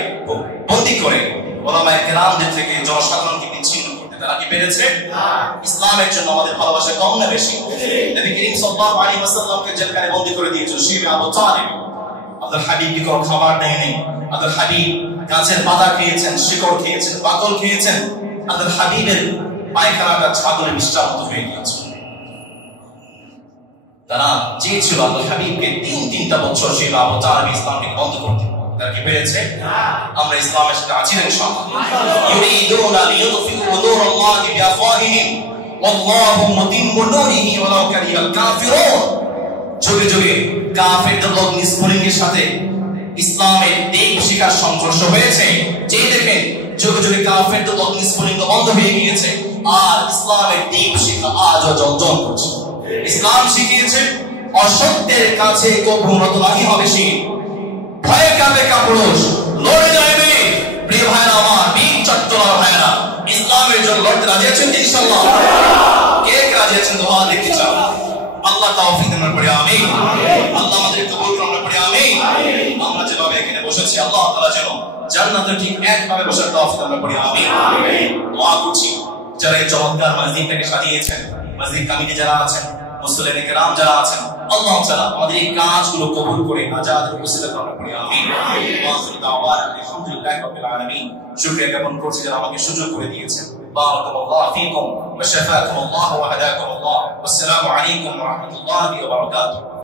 বন্দী করে ওলামায়ে কেরামদের থেকে জনসাধারণকে বিচ্ছিন্ন করতে তারা কি পেরেছে ইসলামের জন্য আমাদের ভালোবাসা কম না বেশি নবী করিম সাল্লাল্লাহু আলাইহি ওয়াসাল্লামকে জেলখানায় বন্দী করে দিয়েছিল শিবে আবু তালিব আব্দুল হাবিব কি কোনো খাবার দেয়নি আব্দুল হাবিব গাছের পাতা খেয়েছেন শিকড় খেয়েছেন বাকল খেয়েছেন আব্দুল হাবিবের পায়খানাটা ছাগলের বিশ্রান্ত হয়ে গিয়েছে তারা চেয়েছিল আব্দুল হাবিবকে তিনটা বছর শিবে আবু তালিব ইসলামকে বন্ধ করতে তারা কি পেরেছে আমরা ইসলামের সাথে আছি ইনশাআল্লাহ ইউরিদুনা লিইউতফিউ নূরাল্লাহি বিআফওয়াহিহিম ওয়াল্লাহু মুতিম্মু নূরিহি ওয়ালাউ কারিহাল কাফিরুন যুগে যুগে কাফেরদের লোক নিষ্ফলিঙ্গের সাথে ইসলামের দীপ শিখার সংঘর্ষ হয়েছে যে দেখেন যুগে যুগে কাফেরদের লোক নিষ্ফলিঙ্গ বন্ধ হয়ে গিয়েছে আর ইসলামের দীপ শিখা আজও জ্বলজ্বল করছে ইসলাম শিখিয়েছে অসত্যের কাছে কখনো নত নাহি হবে সে ভয়ে কাঁপে কাপুরুষ লড়ে যাবে প্রিয় ভাইরা আমার বীর চট্টলার ভাইরা ইসলামের জন্য লড়তে রাজি আছেন ইনশাআল্লাহ কে রাজি আছেন দোয়া দেখতে চাও আল্লাহ তৌফিক দান করে আমিন আল্লাহ আমাদের কবুল করুন করে আমিন আমরা যেভাবে এখানে বসেছি আল্লাহ তাআলা যেন জান্নাতে ঠিক একভাবে বসার তৌফিক দান করে আমিন দোয়া করছি যারা এই চমৎকার মসজিদটাকে সাজিয়েছেন মসজিদ কমিটি যারা আছেন মুসলিম کرام যারা আছেন আল্লাহ তাআলা আমাদের এই কাজগুলো কবুল করে আজাদের ওসিলা করে আমিন ওয়াসিল দাওয়ানা আলহামদুলিল্লাহি রাব্বিল আলামিন শুকরিয়া জ্ঞাপন করছি যারা আমাকে সুযোগ করে দিয়েছেন বারাকাল্লাহু ফীকুম ওয়া শাফাকুমুল্লাহ ওয়া হাদাকুমুল্লাহ ওয়াসসালামু আলাইকুম ওয়া রাহমাতুল্লাহি ওয়া বারাকাতুহু